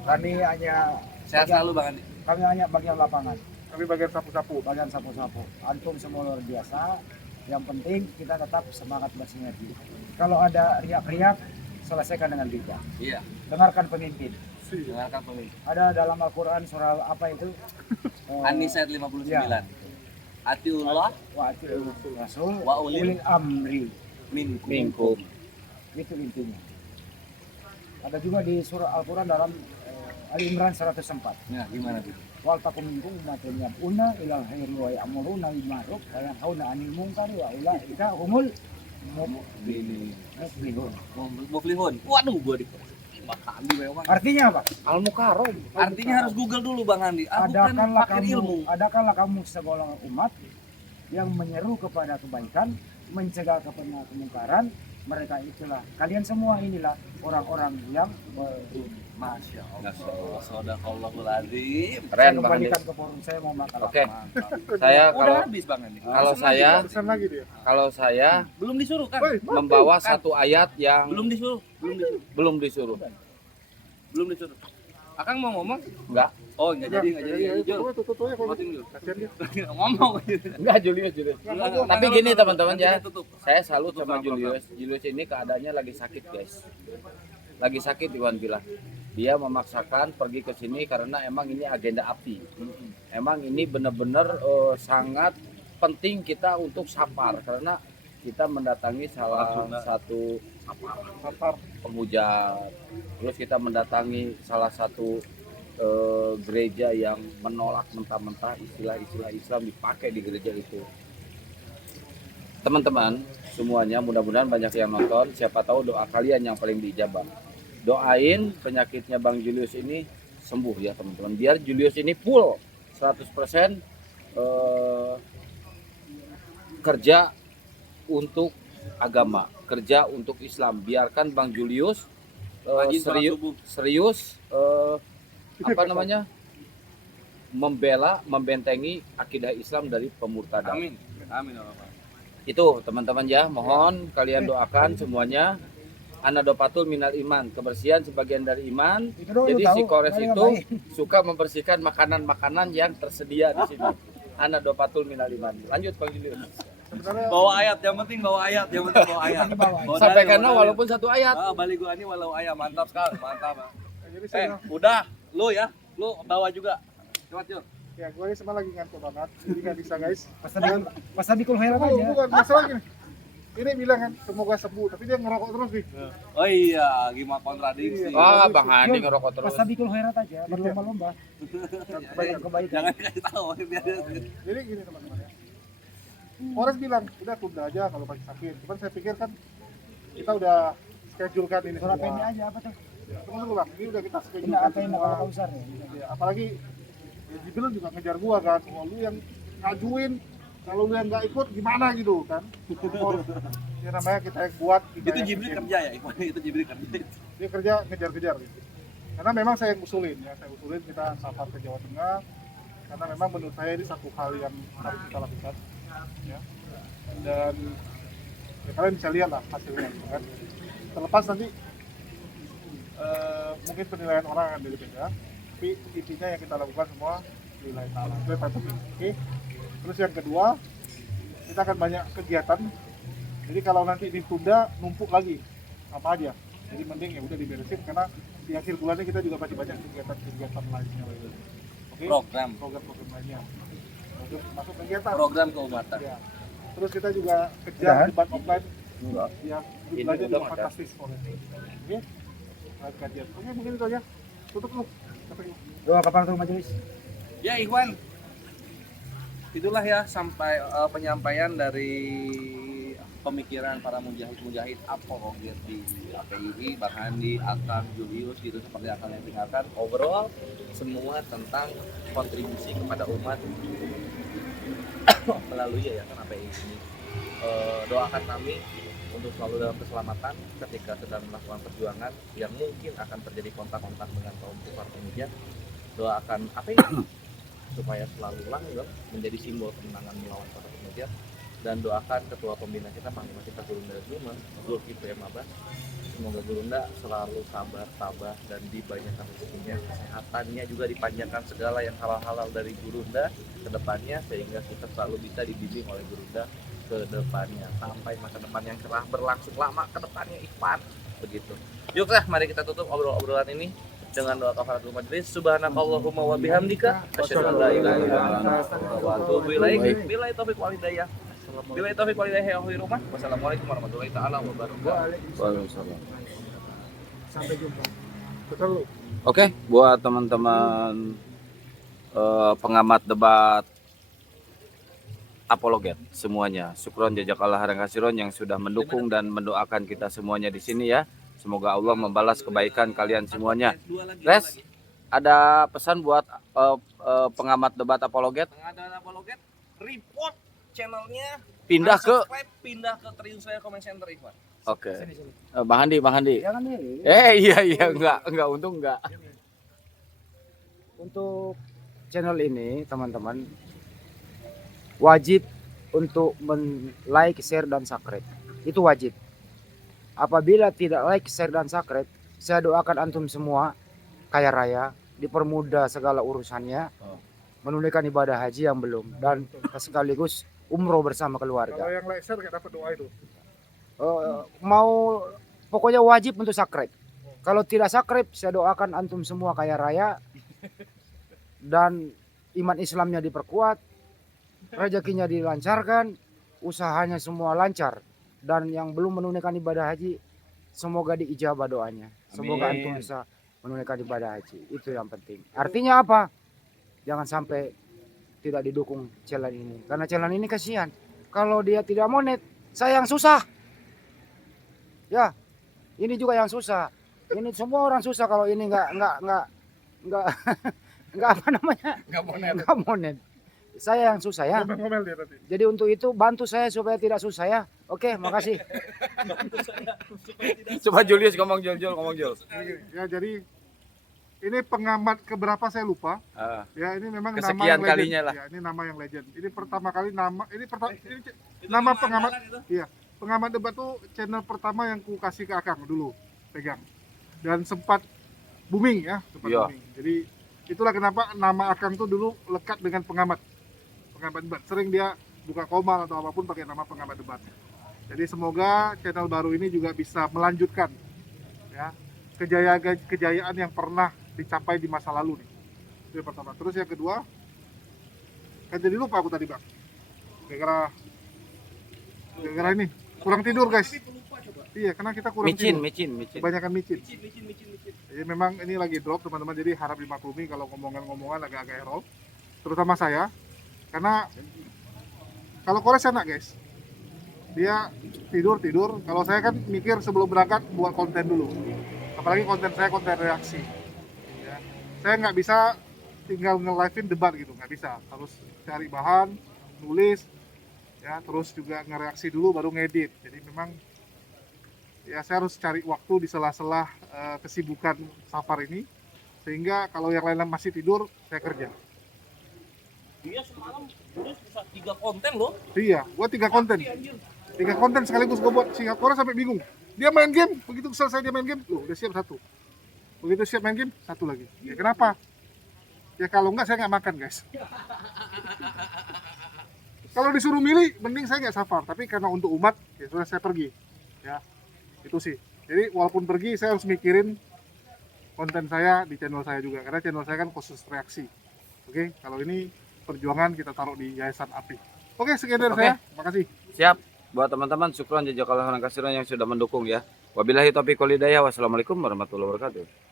Kami hanya Sehat selalu Bang Andi. kami hanya bagian lapangan, Kami bagian sapu-sapu. bagian sapu-sapu. Antum semua luar biasa. Yang penting kita tetap semangat bersinergi. Kalau ada riak-riak, selesaikan dengan bijak. Iya, Dengarkan pemimpin. dengarkan pemimpin. Ada dalam Al-Quran surah apa itu? An-Nisa ayat 59. Atiullah Wa ati'ur Rasul Wa ulil ulil amri. minkum. Mingkum. Itu intinya. Ada juga di surah Al-Quran dalam Ali Imran 104. Nah, gimana tuh? Wal takum minkum ummatun yad'una ilal khairi wa ya'muruna bil ma'ruf wa yanhauna 'anil munkari wa ulaika humul Ini muflihun. Muflihun. Waduh, gua di Bang Andi memang. Artinya apa? Al-Mukarram. Artinya harus Google dulu Bang Andi. Aku kan pakir ilmu. Adakanlah kamu segolongan umat yang menyeru kepada kebaikan, mencegah kepada kemungkaran. Mereka itulah kalian semua inilah orang-orang yang Masya Allah. Sadaqallahul azim. Keren saya Bang Andi. kembalikan ke forum saya mau makan. Oke. Mantap. Saya Udah kalau habis Bang Andi. kalau Langsung saya aja. Pesan lagi dia. kalau saya Belum disuruh kan? Woi, membawa satu ayat yang Belum disuruh. belum disuruh. Belum disuruh. Akang mau ngomong? Enggak. Oh, enggak jadi, enggak jadi. Jul. Tutup aja kalau Voting, Jul. kasihan dia. Ngomong gitu. Enggak Julius. Tapi Nanti gini lu- teman-teman nanti ya. dia tutup. Saya salut Tutup sama sama Julius. Julius ini keadaannya lagi sakit, guys. Lagi sakit Iwan bilang. Dia memaksakan pergi ke sini karena emang ini agenda api. Emang ini benar-benar sangat penting kita untuk sapar karena kita mendatangi salah satu penghujat. Terus kita mendatangi salah satu gereja yang menolak mentah-mentah istilah-istilah Islam dipakai di gereja itu. Teman-teman semuanya mudah-mudahan banyak yang nonton, siapa tahu doa kalian yang paling diijabah. Doain penyakitnya Bang Julius ini sembuh ya teman-teman, biar Julius ini full 100% kerja untuk agama, kerja untuk Islam. Biarkan Bang Julius Rajin sholat subuh. serius apa namanya, membela, membentengi akidah Islam dari pemurtadan. Amin. Amin ya Allah. Itu teman-teman ya, mohon kalian doakan semuanya. Anadopatul minal iman, kebersihan sebagian dari iman. Itu doang, Jadi lu tahu, si Kores saya itu ngapain. suka membersihkan makanan-makanan yang tersedia di sini. Anadopatul minal iman. Lanjut Bang Julius. Sebenarnya Bawa ayat, yang penting bawa ayat, yang penting bawa ayat. Bawa Sampaikanlah dalil, bawa walaupun satu ayat. dalil. Ah, balik gua ini walau ayat, mantap sekali, mantap. jadi Eh, saya udah. Lu ya, lu bawa juga. Coba Jul. Ya, gue ini semua lagi ngantuk banget, jadi nggak bisa guys. Pas tadi kalau heran Oh, aja. bukan masalah gini. Ini bilang kan semoga sembuh, tapi dia ngerokok terus nih. Oh iya, gimana kontradiksi. Iya. Oh, Bang Hadi ngerokok terus. Pas tadi kalau heran aja, berlomba-lomba. Kebaikan. Jangan kasih tahu biar dia. Jadi gini teman-teman ya. Polres bilang udah tunda aja kalau masih sakit. Cuman saya pikir kan kita udah schedulekan ini Surat semua. pendek aja apa tuh? Tunggu bang, ini udah kita Ini schedulekan apa yang semua. bakal besar ya? Ya, apalagi ya, dibilang juga ngejar gua kan. Kalau lu yang ngajuin, kalau lu yang nggak ikut gimana gitu kan? Ya namanya kita yang buat. kita Itu yang Jibril bikin. kerja ya, Iwan. Itu Jibril kerja. Dia kerja ngejar-kejar gitu. Karena memang saya yang usulin ya, saya usulin kita safar ke Jawa Tengah karena memang menurut saya ini satu hal yang harus kita lakukan ya. Dan ya, kalian bisa lihat lah hasilnya gitu kan. Terlepas nanti mungkin penilaian orang akan beda-beda, tapi intinya yang kita lakukan semua lillahi ta'ala. Itu yang paling penting. Oke. Terus yang kedua, kita akan banyak kegiatan. Jadi kalau nanti ditunda numpuk lagi apa aja. Jadi mending ya udah diberesin karena di akhir bulannya kita juga masih banyak kegiatan-kegiatan lainnya. Oke. Program-program lainnya. Terus masuk kegiatan. Program keumatan. Ya. Terus kita juga kejar Udah. debat offline Enggak. yang Ini jumlahnya udah juga ada. fantastis. Oke. Nah, kajian. Oke, mungkin itu aja. Tutup lu. Sampai jumpa. Doa kapan tuh majelis? Ya Ikhwan, itulah ya sampai penyampaian dari pemikiran para mujahid-mujahid apologet di APII, Bang Handi, Akang, Julius gitu seperti Akang yang tinggalkan. Overall semua tentang kontribusi kepada umat melalui yayasan APII ini. Doakan kami untuk selalu dalam keselamatan ketika sedang melakukan perjuangan yang mungkin akan terjadi kontak-kontak dengan kaum kufar pemuja. Doakan APII supaya selalu langgeng menjadi simbol kemenangan melawan para pemuja, dan doakan ketua pembina kita Panglima kita Gurunda Zuma Zulkifli Mabas, semoga Gurunda selalu sabar, tabah, dan dibanyakan rezekinya, kesehatannya juga dipanjangkan segala yang halal-halal dari Gurunda ke depannya, sehingga kita selalu bisa dibimbing oleh Gurunda ke depannya sampai masa depan yang cerah berlangsung lama ke depannya. Ikhwan begitu. Yuk lah, mari kita tutup obrolan ini dengan doa kafaratul majlis. Subhanakallahumma wa bihamdika asyhadu an la ilaha illa anta wa atubu ilaik. Billahi taufiq wal hidayah. Billahi taufiq wal hidayah ya rumah. Wassalamualaikum warahmatullahi taala wabarakatuh. Waalaikumsalam. Sampai jumpa. Betul lu. Oke, buat teman-teman pengamat debat apologet semuanya, syukron jazakallah khairan kasiron yang sudah mendukung dan mendoakan kita semuanya di sini ya. Semoga Allah membalas kebaikan kalian semuanya. Res, ada pesan buat pengamat debat apologet? Pengadaan apologet, report channelnya, Pindah ke subscribe, pindah ke Triunsaya Comment Center Ikhwan. Oke. Sini, sini. Bang Handi. Jangan nih. Iya enggak untung enggak. Untuk channel ini teman-teman wajib untuk like, share dan subscribe. Itu wajib. Apabila tidak like, share dan subscribe, saya doakan antum semua kaya raya, dipermudah segala urusannya, menunaikan ibadah haji yang belum, dan sekaligus umroh bersama Kalau keluarga. yang like share nggak dapat doa itu. Mau pokoknya wajib untuk subscribe. Kalau tidak subscribe, saya doakan antum semua kaya raya dan iman Islamnya diperkuat, rezekinya dilancarkan, usahanya semua lancar, dan yang belum menunaikan ibadah haji semoga diijabah doanya. Semoga Amin. antum bisa menunaikan ibadah haji. Itu yang penting. Artinya apa? Jangan sampai tidak didukung channel ini, karena channel ini kasihan. Kalau dia tidak monet, saya yang susah. Ya, ini juga yang susah. Ini semua orang susah kalau ini nggak nggak apa namanya? Nggak monet. Saya yang susah ya. Ngomel dia tadi. Jadi untuk itu bantu saya supaya tidak susah ya. Oke, makasih. Coba Julius ngomong Jul. Ya jadi ini pengamat keberapa saya lupa. Ya ini memang nama Kesekian yang legend. kalinya lah. Ya, ini nama yang legend. Ini pertama kali nama pengamat. Iya, pengamat debat tuh channel pertama yang ku kasih ke Akang dulu pegang. Dan sempat booming ya, Iya. booming. Jadi itulah kenapa nama Akang tuh dulu lekat dengan pengamat debat. Sering dia buka komal atau apapun pakai nama pengamat debat. Jadi semoga channel baru ini juga bisa melanjutkan ya kejayaan yang pernah dicapai di masa lalu nih. Itu yang pertama. Terus yang kedua, kan jadi lupa aku tadi bang, gara-gara ini kurang tidur guys. Iya, karena kita kurang tidur, micin. kebanyakan micin. Jadi memang ini lagi drop teman-teman, jadi harap dimaklumi kalau ngomongan agak-agak error, terutama saya, karena kalau Kores enak guys, dia tidur. Kalau saya kan mikir sebelum berangkat buat konten dulu, apalagi konten saya konten reaksi. Ya. Saya nggak bisa tinggal nge-live-in debat gitu, nggak bisa, harus cari bahan, nulis, ya terus juga ngereaksi dulu baru ngedit. Jadi memang ya saya harus cari waktu di sela-sela kesibukan safar ini, sehingga kalau yang lain masih tidur saya kerja. Dia semalam terus bisa 3 konten loh. Iya, gua 3 konten sekaligus gua buat. Si Kores sampai bingung, dia main game, begitu selesai dia main game, loh udah siap 1, begitu siap main game 1 lagi. Ya kenapa? Ya kalau enggak saya nggak makan guys. Kalau disuruh milih, mending saya nggak safar, tapi karena untuk umat ya sudah saya pergi. Ya itu sih. Jadi walaupun pergi saya harus mikirin konten saya di channel saya juga, karena channel saya kan khusus reaksi. Oke, kalau ini perjuangan kita taruh di Yayasan API. Oke, sekian dari saya. Makasih. Siap. Buat teman-teman, syukron jazakallahu khairan katsiran yang sudah mendukung ya. Wabillahi taufiq wal hidayah. Wassalamualaikum warahmatullahi wabarakatuh.